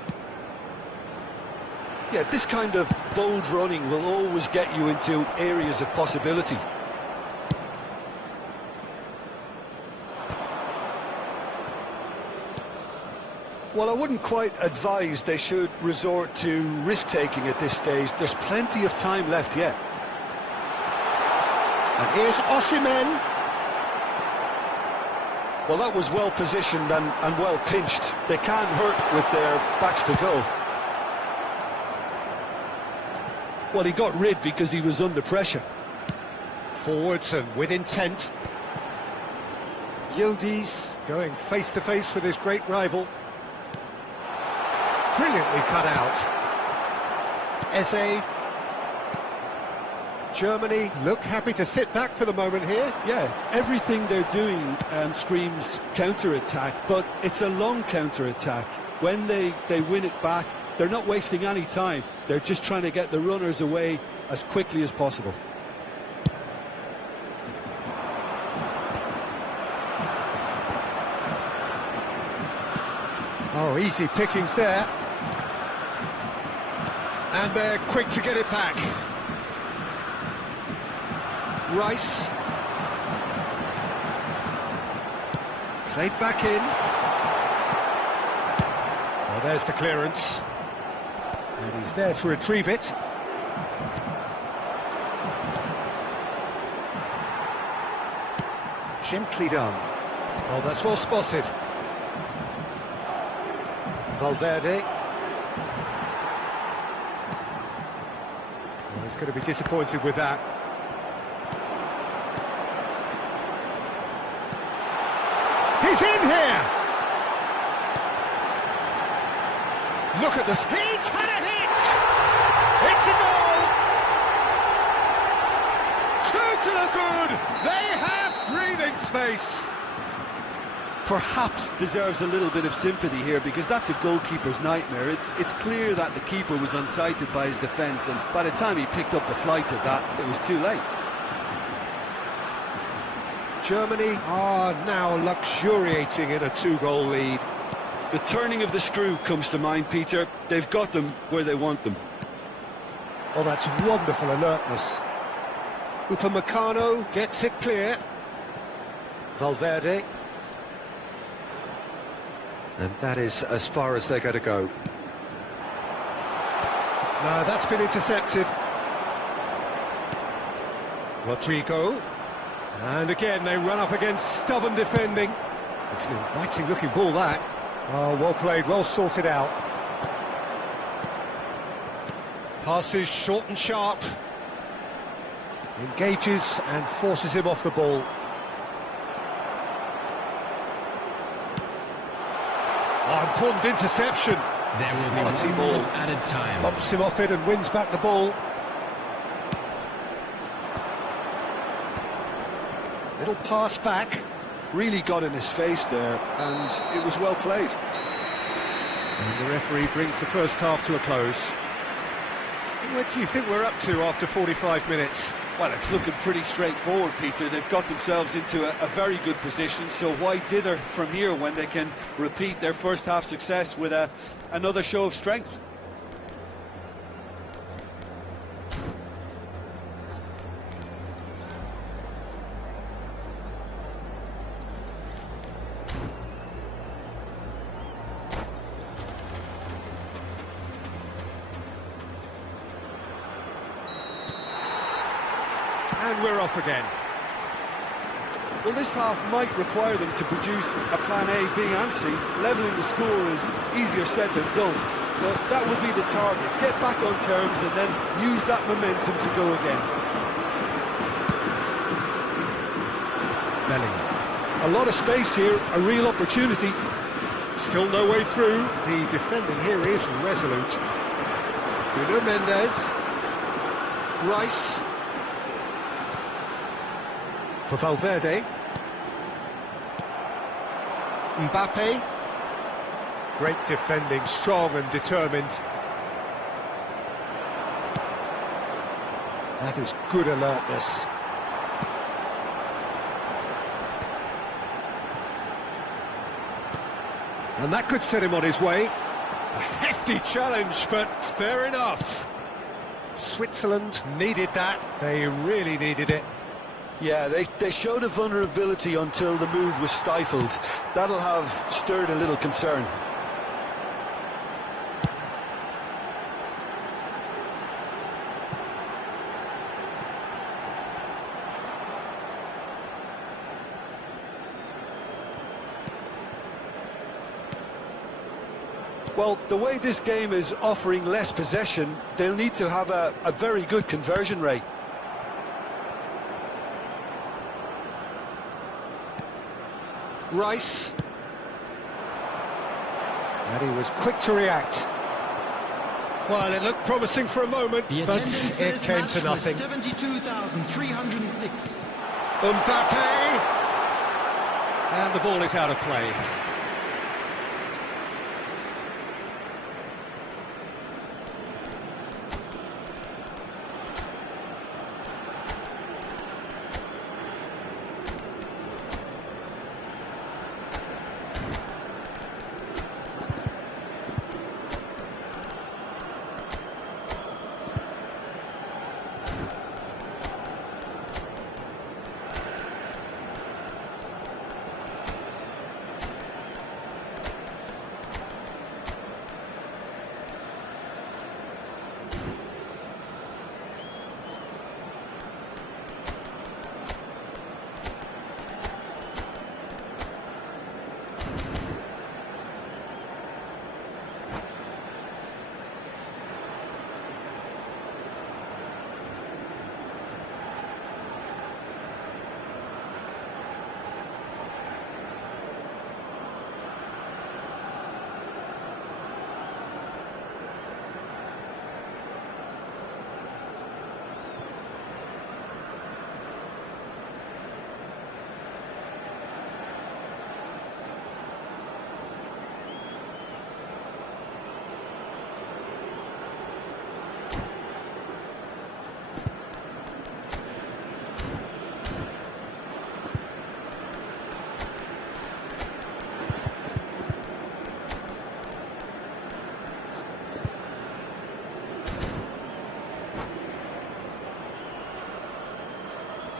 Yeah, this kind of bold running will always get you into areas of possibility. Well, I wouldn't quite advise they should resort to risk-taking at this stage. There's plenty of time left yet. And here's Osimhen. Well, that was well positioned and well pinched. They can't hurt with their backs to goal. Well, he got rid because he was under pressure. Forwards and with intent. Yildiz going face-to-face with his great rival. Brilliantly cut out. Eze. Germany look happy to sit back for the moment here. Yeah, everything they're doing screams counter-attack, but it's a long counter-attack. When they win it back, They're not wasting any time. They're just trying to get the runners away as quickly as possible. Oh, easy pickings there. And they're quick to get it back. Rice. Played back in. Well, there's the clearance. And he's there to retrieve it. Gently done. Oh, that's well spotted. Valverde. Well, he's going to be disappointed with that. He's in here! Look at this. He's had a hit! It's a goal! Two to the good! They have breathing space! Perhaps deserves a little bit of sympathy here, because that's a goalkeeper's nightmare. It's clear that the keeper was unsighted by his defence, and by the time he picked up the flight of that, it was too late. Germany are now luxuriating in a 2-goal lead. The turning of the screw comes to mind, Peter. They've got them where they want them. Oh, that's wonderful alertness. Upamecano gets it clear. Valverde. And that is as far as they're going to go. No, that's been intercepted. Rodrigo. And again, they run up against stubborn defending. It's an inviting-looking ball, that. Oh, well played, well sorted out. Passes short and sharp. Engages and forces him off the ball. Oh, important interception. There will be Quality one ball. more added time. Bumps him off it and wins back the ball. Little pass back. Really got in his face there, and it was well played. And the referee brings the first half to a close. What do you think we're up to after 45 minutes? Well, it's looking pretty straightforward, Peter. They've got themselves into a very good position, so why dither from here when they can repeat their first half success with another show of strength? And we're off again. Well, this half might require them to produce a plan A, B and C. Levelling the score is easier said than done, but that would be the target. Get back on terms and then use that momentum to go again. Bellingham. A lot of space here, a real opportunity. Still no way through. The defending here is resolute. Bruno Mendes. Rice. For Valverde. Mbappe. Great defending, strong and determined. That is good alertness. And that could set him on his way. A hefty challenge, but fair enough. Switzerland needed that. They really needed it. Yeah, they showed a vulnerability until the move was stifled. That'll have stirred a little concern. Well, the way this game is offering less possession, they'll need to have a very good conversion rate. Rice. And he was quick to react. Well, it looked promising for a moment, The but attendance for it this came match to was nothing. 72,306. Mbappe. And the ball is out of play.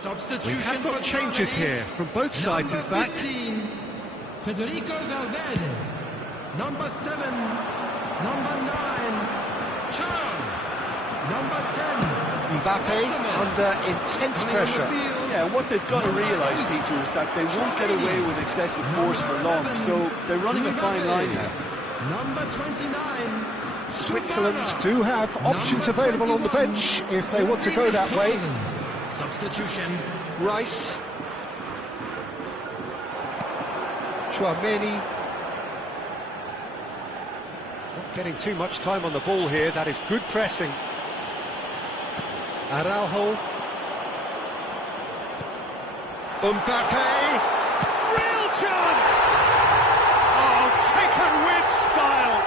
Substitution We have got for changes Germany. here from both sides, in Number fact. 15, Federico Valverde. Number 7, number 9, Charles. Number 10, Mbappe under intense coming on the pressure. field. Yeah, what they've got to realise, Peter, is that they won't get away with excessive force for long, so they're running a fine line now. Number 29, Switzerland do have options available on the bench if they want to go that way. Substitution. Rice. Chouameni. Not getting too much time on the ball here. That is good pressing. Araujo. Mbappe. Real chance! Oh, taken with style.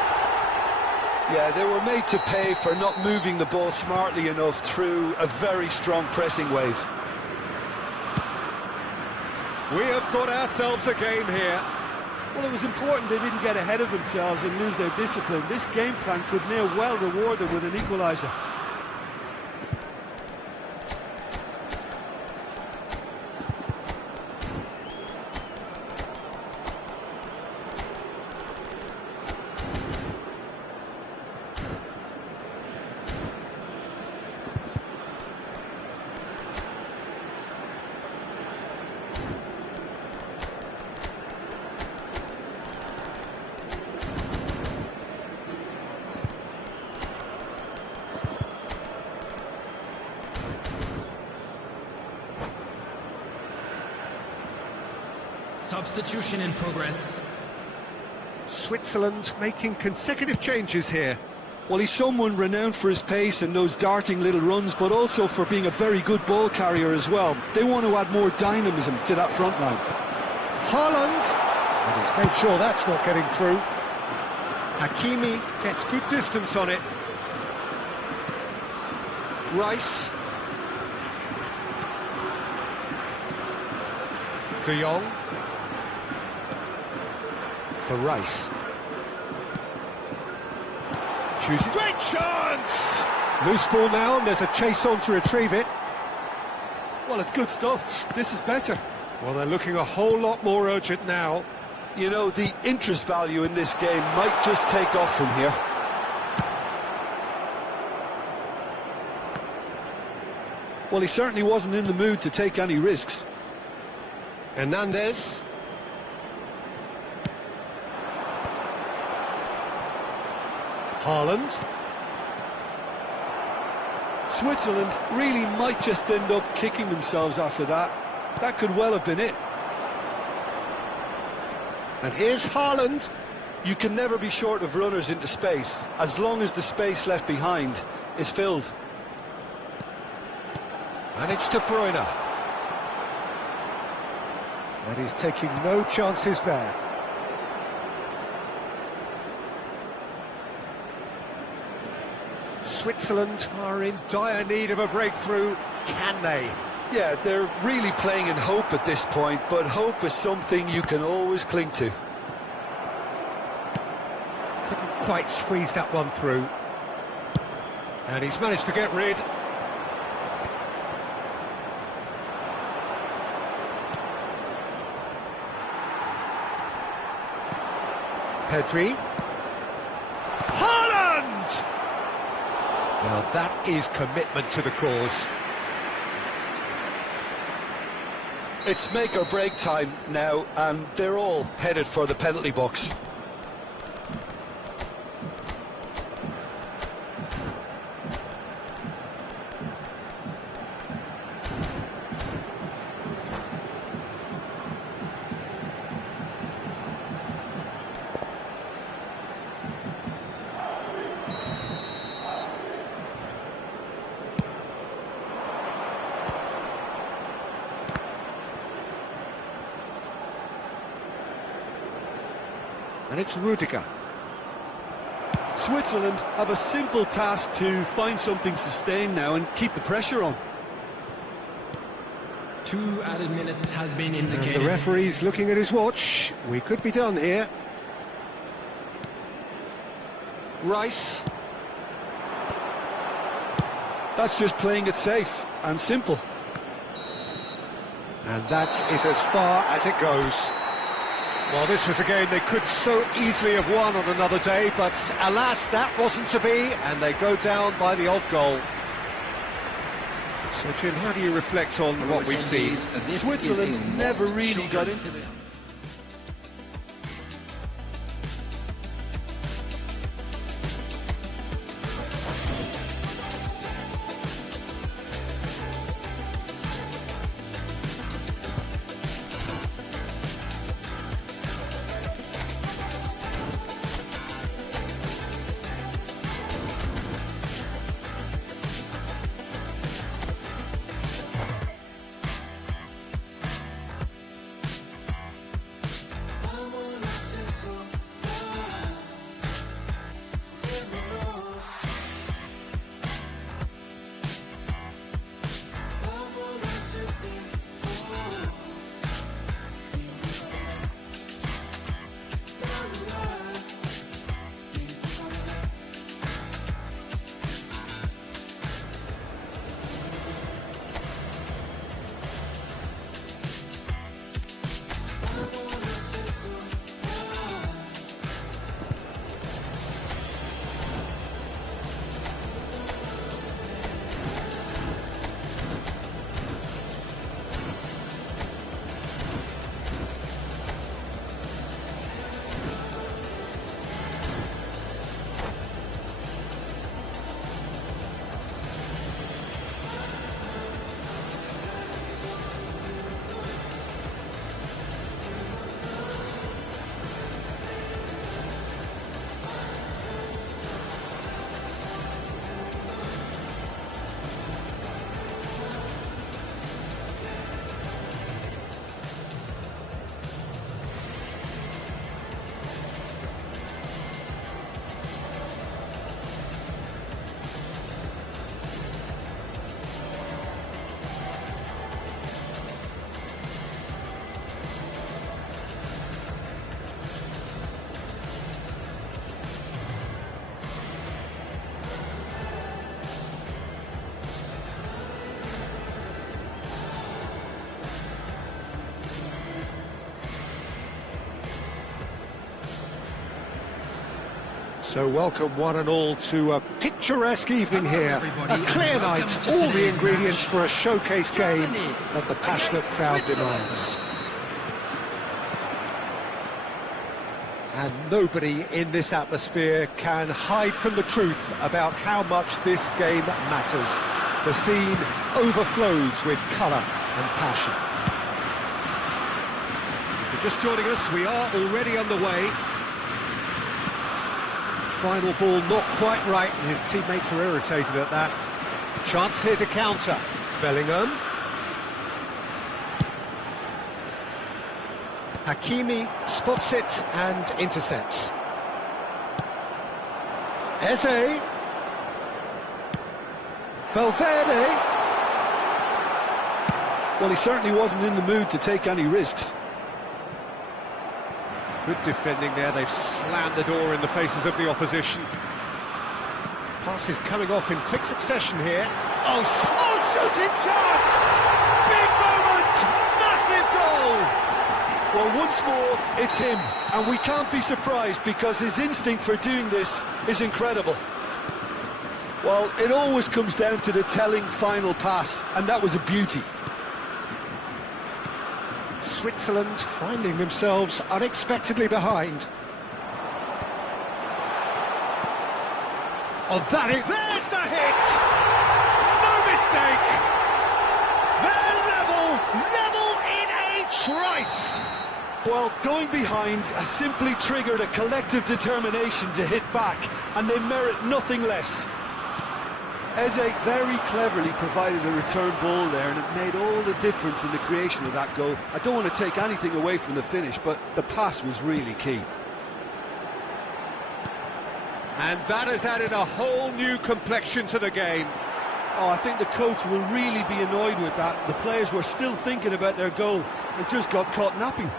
Yeah, they were made to pay for not moving the ball smartly enough through a very strong pressing wave. We have got ourselves a game here. Well, it was important they didn't get ahead of themselves and lose their discipline. This game plan could near well reward them with an equaliser. Substitution in progress. Switzerland making consecutive changes here. Well, he's someone renowned for his pace and those darting little runs, but also for being a very good ball carrier as well. They want to add more dynamism to that front line. Haaland, and he's made sure that's not getting through. Hakimi gets good distance on it. Rice. De Jong. For Rice. Choosing. Great chance! Loose ball now, and there's a chase on to retrieve it. Well, it's good stuff. This is better. Well, they're looking a whole lot more urgent now. You know, the interest value in this game might just take off from here. Well, he certainly wasn't in the mood to take any risks. Hernandez. Haaland. Switzerland really might just end up kicking themselves after that. That could well have been it. And here's Haaland. You can never be short of runners into space, as long as the space left behind is filled. And it's De Bruyne. And he's taking no chances there. Switzerland are in dire need of a breakthrough. Can they? Yeah, they're really playing in hope at this point, but hope is something you can always cling to. Couldn't quite squeeze that one through. And he's managed to get rid. Pedri. Haaland! Now that is commitment to the cause. It's make or break time now, and they're all headed for the penalty box. And it's Rudiger. Switzerland have a simple task to find something sustained now and keep the pressure on. 2 added minutes has been indicated. And the referee's looking at his watch. We could be done here. Rice. That's just playing it safe and simple. And that is as far as it goes. Well, this was a game they could so easily have won on another day, but alas, that wasn't to be, and they go down by the odd goal. So, Jim, how do you reflect on what we've seen? Switzerland never really got into this. So welcome one and all to a picturesque evening here. A clear night, all the ingredients for a showcase game that the passionate crowd demands. And nobody in this atmosphere can hide from the truth about how much this game matters. The scene overflows with colour and passion. If you're just joining us, we are already underway. Final ball not quite right, and his teammates are irritated at that. Chance here to counter. Bellingham. Hakimi spots it and intercepts. Eze. Valverde. Well, he certainly wasn't in the mood to take any risks. Good defending there, they've slammed the door in the faces of the opposition. Passes coming off in quick succession here. Oh, shooting chance! Big moment! Massive goal! Well, once more, it's him, and we can't be surprised because his instinct for doing this is incredible. Well, it always comes down to the telling final pass, and that was a beauty. Switzerland finding themselves unexpectedly behind. Oh, there's the hit! No mistake! They're level in a trice! Well, going behind has simply triggered a collective determination to hit back, and they merit nothing less. Eze very cleverly provided the return ball there, and it made all the difference in the creation of that goal. I don't want to take anything away from the finish, but the pass was really key. And that has added a whole new complexion to the game. Oh, I think the coach will really be annoyed with that. The players were still thinking about their goal and just got caught napping.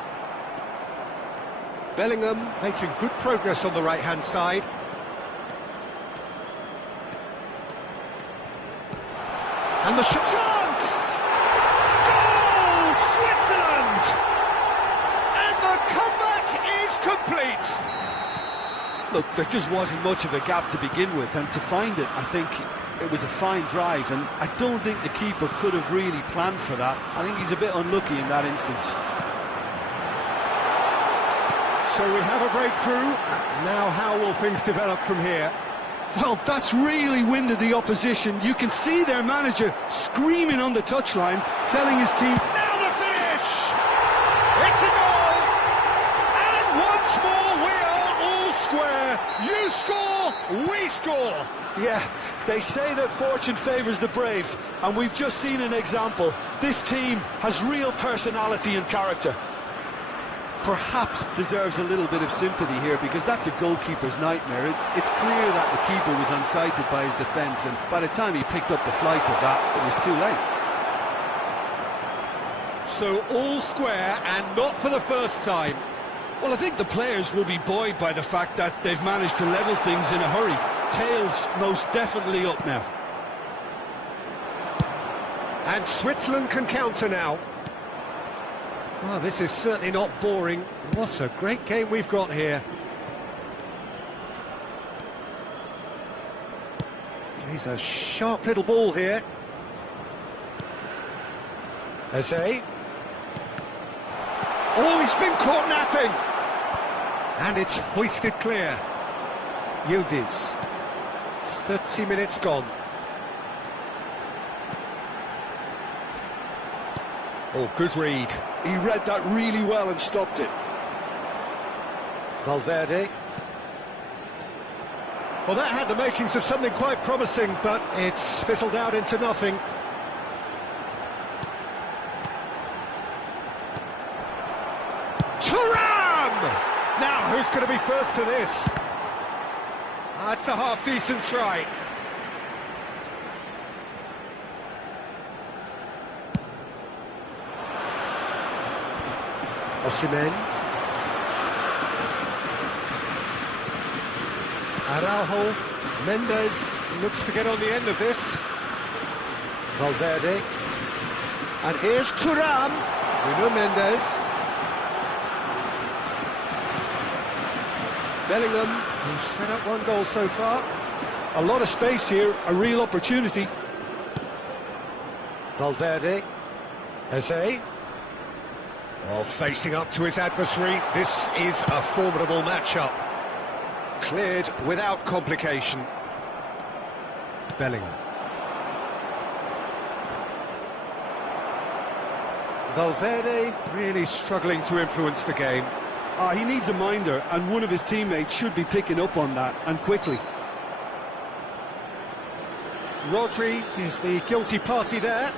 Bellingham making good progress on the right-hand side. And the shot. Chance! Goal! Look, there just wasn't much of a gap to begin with, and to find it, I think it was a fine drive, and I don't think the keeper could have really planned for that. I think he's a bit unlucky in that instance. So we have a breakthrough. Now how will things develop from here? Well, that's really winded the opposition. You can see their manager screaming on the touchline, telling his team... Now the finish! It's a goal! And once more we are all square. You score, we score. Yeah, they say that fortune favours the brave, and we've just seen an example. This team has real personality and character. Perhaps deserves a little bit of sympathy here, because that's a goalkeeper's nightmare. It's clear that the keeper was unsighted by his defence, and by the time he picked up the flight of that, it was too late. So all square, and not for the first time. Well, I think the players will be buoyed by the fact that they've managed to level things in a hurry. Tails most definitely up now. And Switzerland can counter now. Oh, this is certainly not boring. What a great game we've got here. He's a sharp little ball here. Eze. Oh, he's been caught napping. And it's hoisted clear. Yildiz. 30 minutes gone. Oh, good read. He read that really well and stopped it. Valverde. Well, that had the makings of something quite promising, but it's fizzled out into nothing. Thuram! Now, who's going to be first to this? That's a half-decent try. Osimhen. Araujo. Mendes looks to get on the end of this. Valverde. And here's Thuram. Nuno Mendes. Bellingham, who's set up one goal so far. A lot of space here, a real opportunity. Valverde. Eze. Oh, facing up to his adversary, this is a formidable matchup. Cleared without complication. Bellingham. Valverde really struggling to influence the game. He needs a minder, and one of his teammates should be picking up on that, and quickly. Rodri is the guilty party there.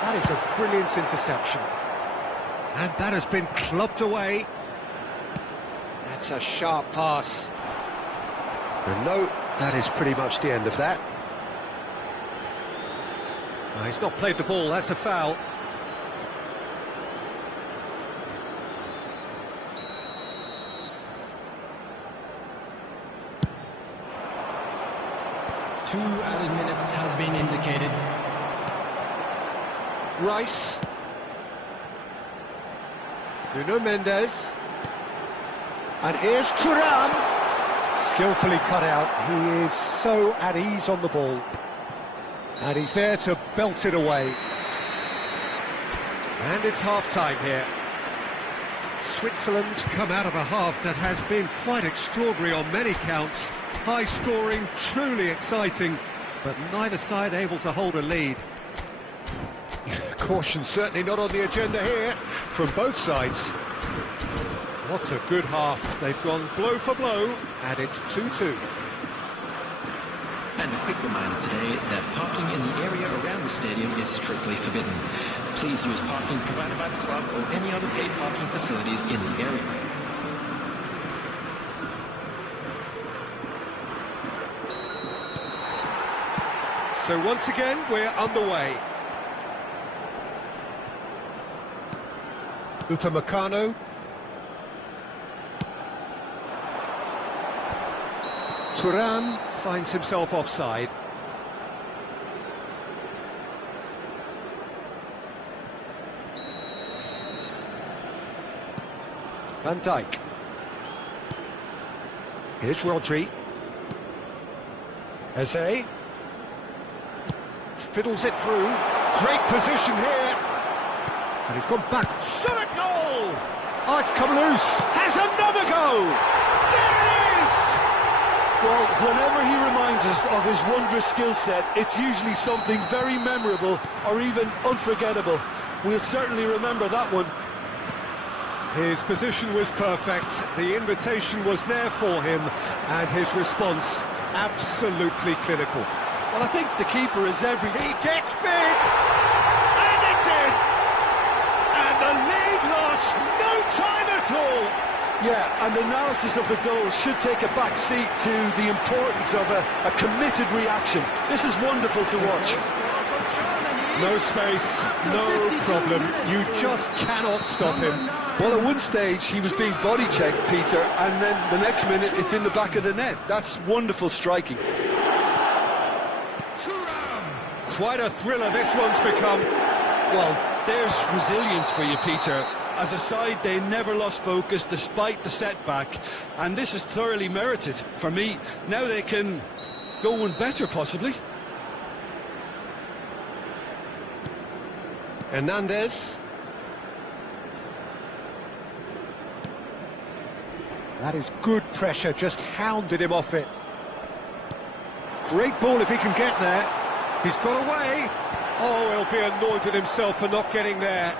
That is a brilliant interception. And that has been clubbed away. That's a sharp pass. And no, that is pretty much the end of that. No, he's not played the ball, that's a foul. Two added minutes has been indicated. Rice. Nuno Mendes. And here's Thuram. Skillfully cut out. He is so at ease on the ball. And he's there to belt it away. And it's half-time here. Switzerland's come out of a half that has been quite extraordinary on many counts. High-scoring, truly exciting, but neither side able to hold a lead. Caution certainly not on the agenda here from both sides. What a good half. They've gone blow for blow, and it's 2-2. And a quick reminder today that parking in the area around the stadium is strictly forbidden. Please use parking provided by the club or any other paid parking facilities in the area. So once again, we're underway. Upamecano. Thuram finds himself offside. Van Dijk. Here's Rodri. Eze. Fiddles it through. Great position here. And he's gone back. Shot a goal! Oh, it's come loose. Has another go! There it is! Well, whenever he reminds us of his wondrous skill set, it's usually something very memorable or even unforgettable. We'll certainly remember that one. His position was perfect, the invitation was there for him, and his response absolutely clinical. Well, I think the keeper is every... He gets big, and it's in! And the lead lost no time at all! Yeah, and analysis of the goal should take a back seat to the importance of a committed reaction. This is wonderful to watch. No space, no problem. You just cannot stop him. Well, at one stage he was being body checked, Peter, and then the next minute it's in the back of the net. That's wonderful striking. Quite a thriller this one's become. Well, there's resilience for you, Peter. As a side, they never lost focus despite the setback, and this is thoroughly merited. For me, now they can go one better, possibly. Hernandez. That is good pressure, just hounded him off it. Great ball if he can get there. He's got away. Oh, he'll be annoyed with himself for not getting there.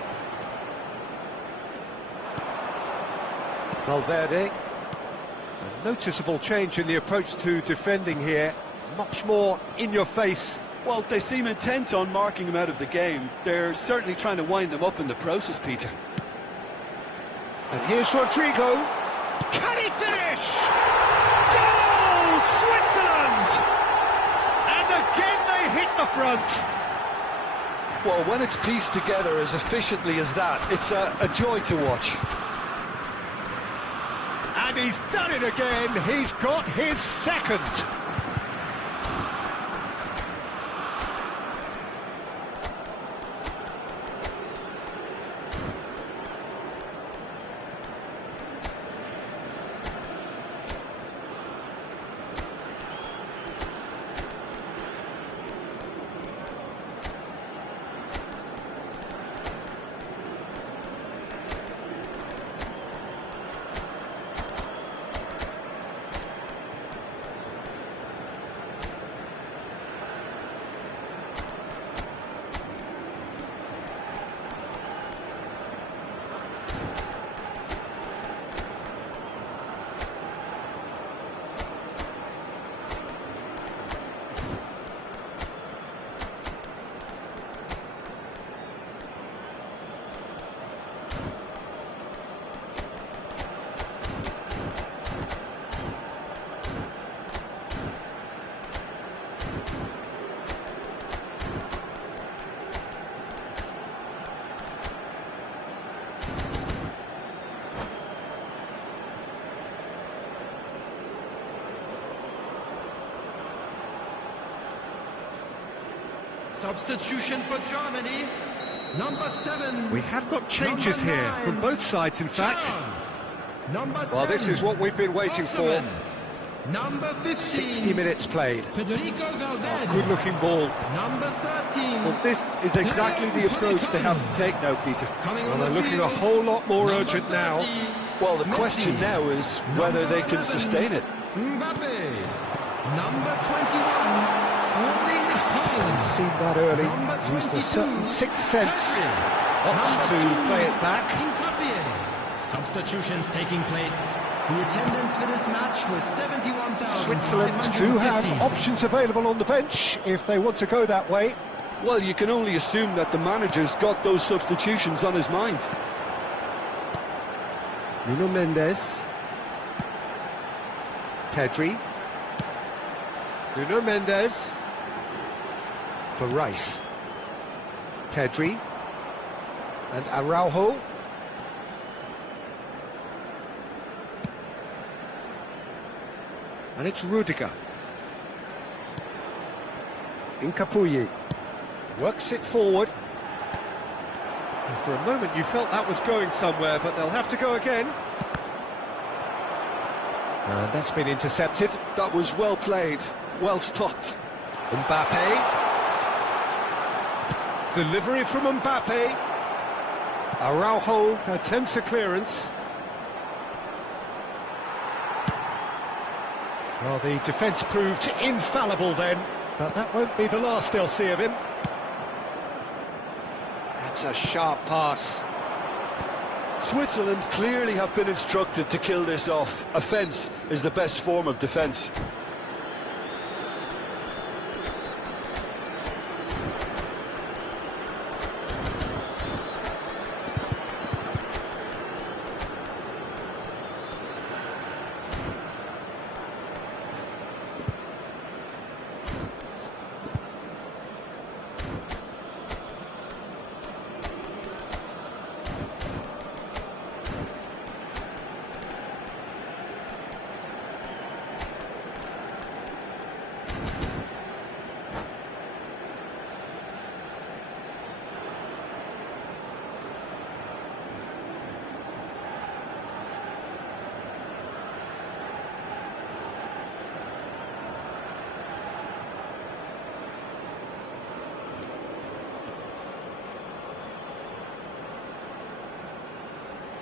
Valverde. A noticeable change in the approach to defending here. Much more in your face. Well, they seem intent on marking him out of the game. They're certainly trying to wind him up in the process, Peter. And here's Rodrigo. Can he finish? Goal! Switzerland! And again they hit the front. Well, when it's pieced together as efficiently as that, it's a joy to watch. And he's done it again. He's got his second. Substitution for Germany, number 7. We have got changes number here 9, from both sides, in fact. Number Well, 10, this is what we've been waiting for. Number 15, 60 minutes played. Federico Valverde. Good-looking ball. Number 13. Well, this is exactly the approach they have to take now, Peter. Well, they're looking a whole lot more urgent now. Well, the question now is whether they can sustain it. Mbappe. Number 21. Holding home. Seen that early. Used a certain sixth sense. Opts to play it back. Substitutions taking place. The attendance for this match was 71,000. Switzerland do have options available on the bench if they want to go that way. Well, you can only assume that the manager's got those substitutions on his mind. Nuno Mendes. Pedri. Nuno Mendes. For Rice. Pedri. And Araujo. And it's Rudiger. Incapuyi works it forward. And for a moment you felt that was going somewhere, but they'll have to go again. And that's been intercepted. That was well played, well stopped. Mbappe. Delivery from Mbappe. Araujo attempts a clearance. Well, the defence proved infallible then, but that won't be the last they'll see of him. That's a sharp pass. Switzerland clearly have been instructed to kill this off. Offence is the best form of defence.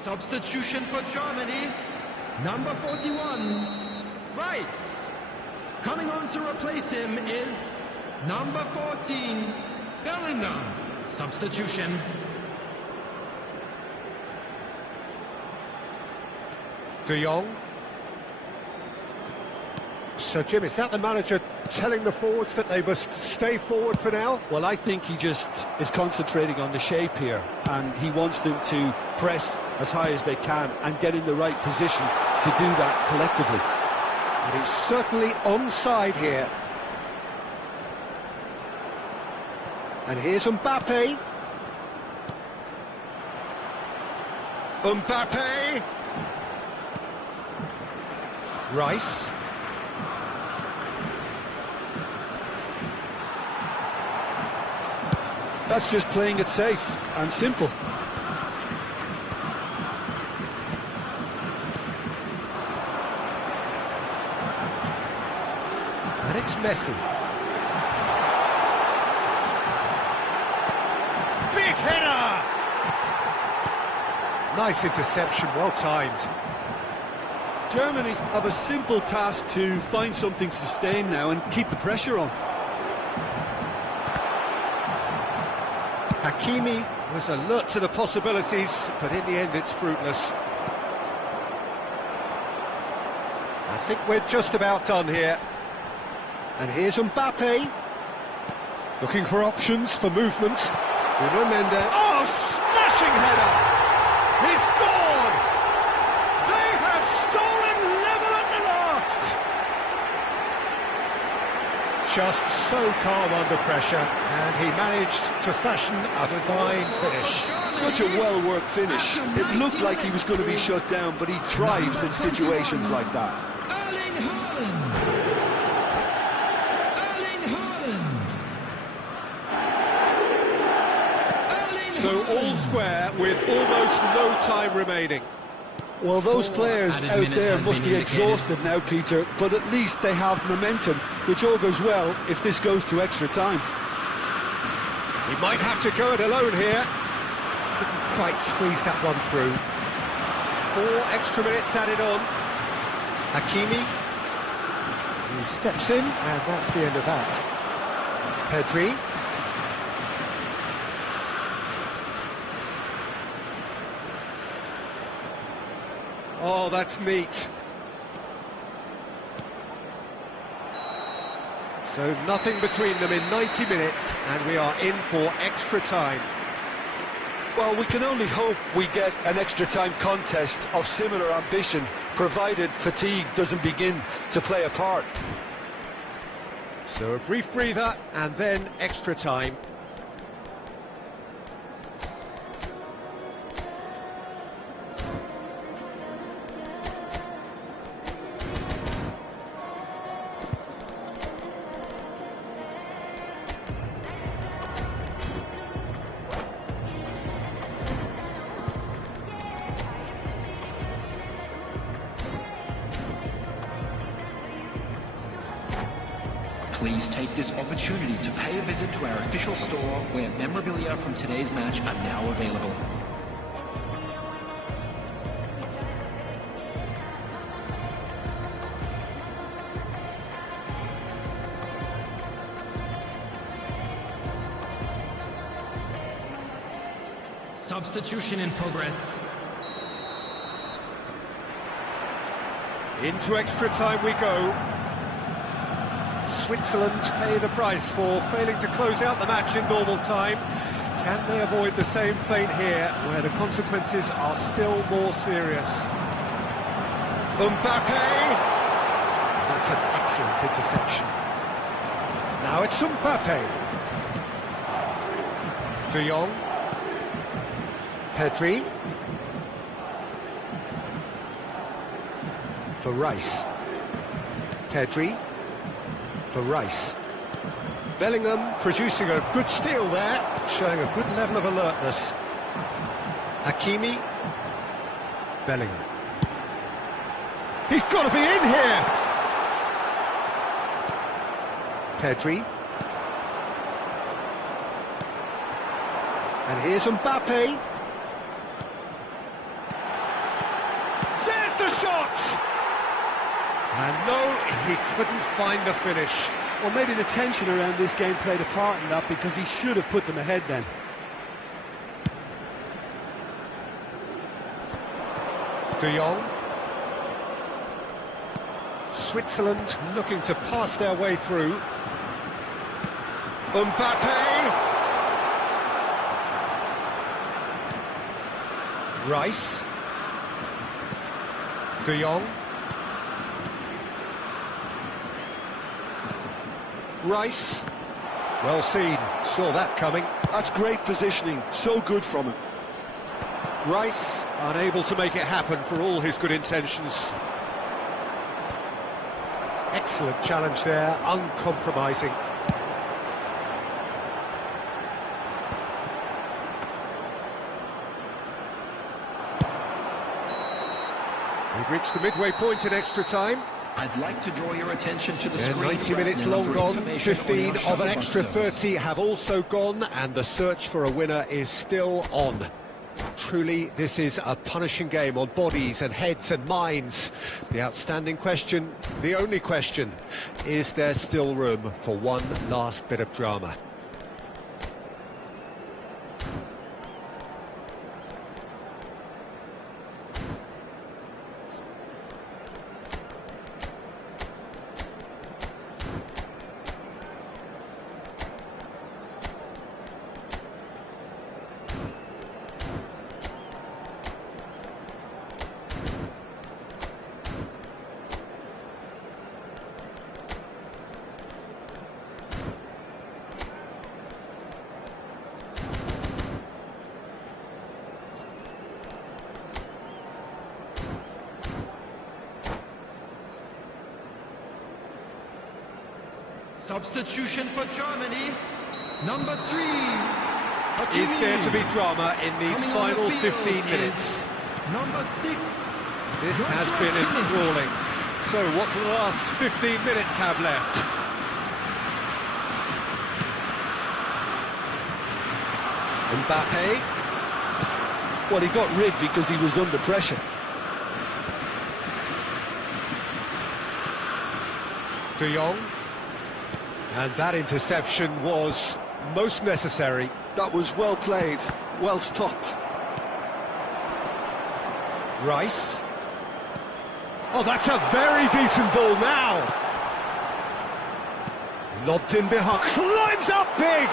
Substitution for Germany, number 41, Rice. Coming on to replace him is number 14, Bellingham. Substitution. De Jong. So, Jim, is that the manager telling the forwards that they must stay forward for now? Well, I think he just is concentrating on the shape here, and he wants them to press as high as they can and get in the right position to do that collectively. And he's certainly onside here. And here's Mbappe. Mbappe. Rice. That's just playing it safe and simple. And it's Messi. Big header! Nice interception, well timed. Germany have a simple task to find something sustained now and keep the pressure on. Hakimi was alert to the possibilities, but in the end it's fruitless. I think we're just about done here. And here's Mbappe. Looking for options for movement. Bruno Mendes. Oh, smashing header! He scored! They have stolen level at the last! Just so calm under pressure, and he managed to fashion a fine finish. Such a well-worked finish. It looked like he was going to be shut down, but he thrives in situations like that. Erling Haaland. Erling Haaland. So all square with almost no time remaining. Well, those players added out minutes there has must been be indicated. exhausted now, Peter, but at least they have momentum, which all goes well if this goes to extra time. He might have to go it alone here. Couldn't quite squeeze that one through. 4 extra minutes added on. Hakimi. He steps in, and that's the end of that. Pedri. Oh, that's neat. So nothing between them in 90 minutes, and we are in for extra time. Well, we can only hope we get an extra time contest of similar ambition, provided fatigue doesn't begin to play a part. So a brief breather, and then extra time. Please take this opportunity to pay a visit to our official store where memorabilia from today's match are now available. Substitution in progress. Into extra time we go. Switzerland pay the price for failing to close out the match in normal time. Can they avoid the same fate here, where the consequences are still more serious? Mbappe! That's an excellent interception. Now it's Mbappe. De Jong. Pedri. For Rice. Pedri. For Rice. Bellingham producing a good steal there, showing a good level of alertness. Hakimi. Bellingham. He's got to be in here! Pedri. And here's Mbappe. There's the shot! And no, he couldn't find the finish. Well, maybe the tension around this game played a part in that, because he should have put them ahead then. De Jong. Switzerland looking to pass their way through. Mbappe! Rice. De Jong. Rice. Well seen, saw that coming. That's great positioning, so good from him. Rice unable to make it happen for all his good intentions. Excellent challenge there, uncompromising. We've reached the midway point in extra time. I'd like to draw your attention to the Yeah, screen. 90 minutes long gone, 15 of an extra 30 have also gone, and the search for a winner is still on. Truly, this is a punishing game on bodies and heads and minds. The outstanding question, the only question, is there still room for one last bit of drama? Substitution for Germany. Number 3. Is there to be drama in these final 15 minutes? Number 6. This has been enthralling. So what do the last 15 minutes have left? Mbappe. Well, he got rigged because he was under pressure. De Jong. And that interception was most necessary. That was well played, well stopped. Rice. Oh, that's a very decent ball now. Lobbed in behind. Climbs up big!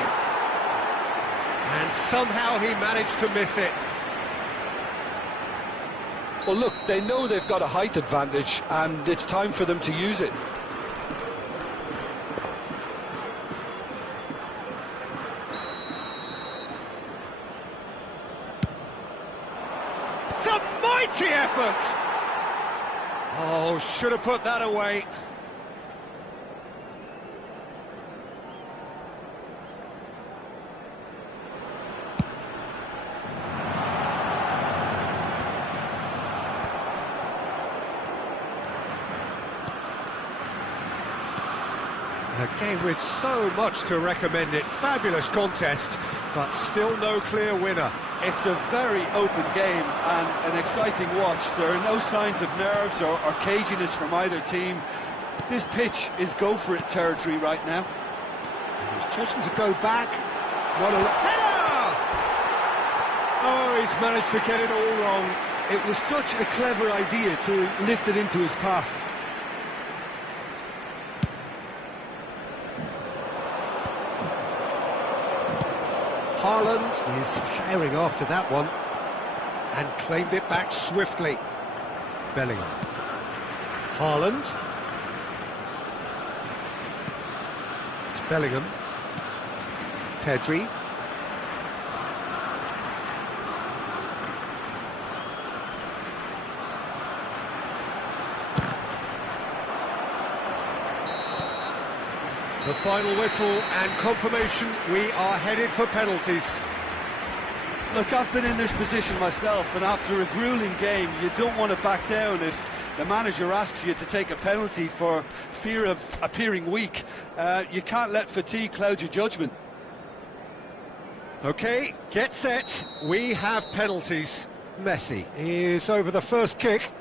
And somehow he managed to miss it. Well, look, they know they've got a height advantage, and it's time for them to use it. It's a mighty effort! Oh, should have put that away. A game with so much to recommend it. Fabulous contest, but still no clear winner. It's a very open game and an exciting watch. There are no signs of nerves or caginess from either team. This pitch is go-for-it territory right now. He's chosen to go back. What a header! Oh, he's managed to get it all wrong. It was such a clever idea to lift it into his path. Haaland is herring after that one and claimed it back swiftly. Bellingham. Haaland. It's Bellingham. Pedri. The final whistle and confirmation, we are headed for penalties. Look, I've been in this position myself, and after a grueling game, you don't want to back down if the manager asks you to take a penalty for fear of appearing weak. You can't let fatigue cloud your judgment. OK, get set, we have penalties. Messi is over the first kick.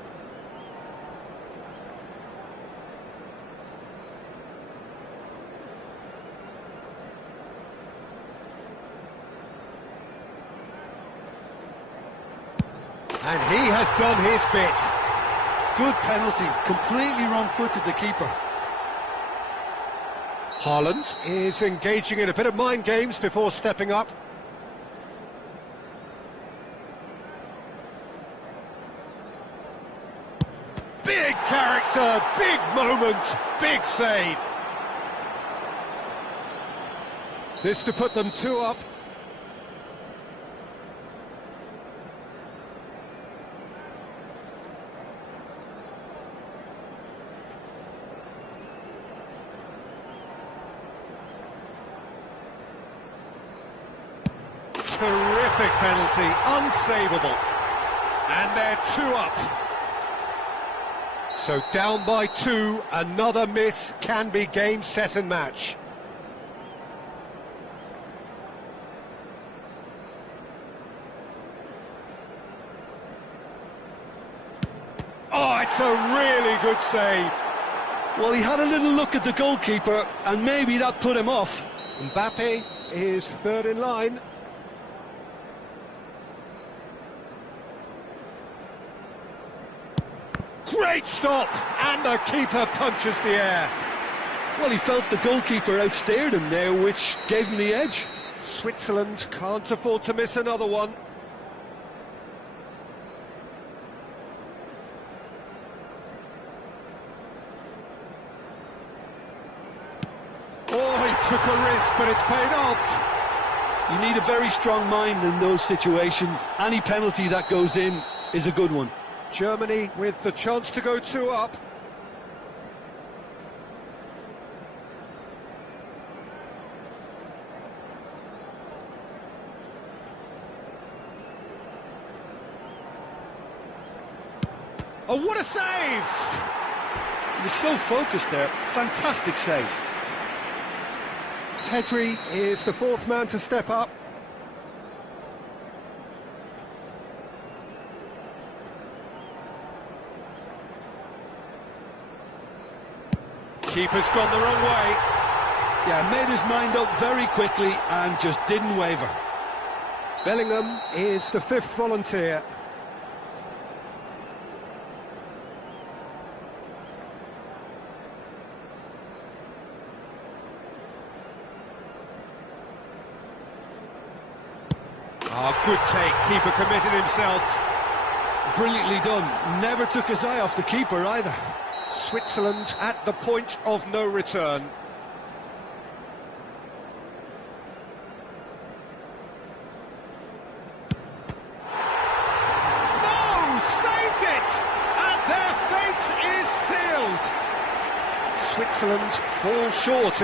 And he has done his bit. Good penalty, completely wrong-footed the keeper. Haaland is engaging in a bit of mind games before stepping up. Big character, big moment, big save. This to put them 2 up. Terrific penalty, unsavable. And they're 2 up. So down by 2, another miss can be game, set and match. Oh, it's a really good save. Well, he had a little look at the goalkeeper, and maybe that put him off. Mbappe is third in line. Great stop, and the keeper punches the air. Well, he felt the goalkeeper outstared him there, which gave him the edge. Switzerland can't afford to miss another one. Oh, he took a risk, but it's paid off. You need a very strong mind in those situations. Any penalty that goes in is a good one. Germany with the chance to go 2 up. Oh, what a save! You're so focused there. Fantastic save. Pedri is the 4th man to step up. Keeper's gone the wrong way. Yeah, made his mind up very quickly and just didn't waver. Bellingham is the 5th volunteer. Oh, good take. Keeper committed himself. Brilliantly done. Never took his eye off the keeper either. Switzerland at the point of no return. No! Saved it! And their fate is sealed! Switzerland fall short.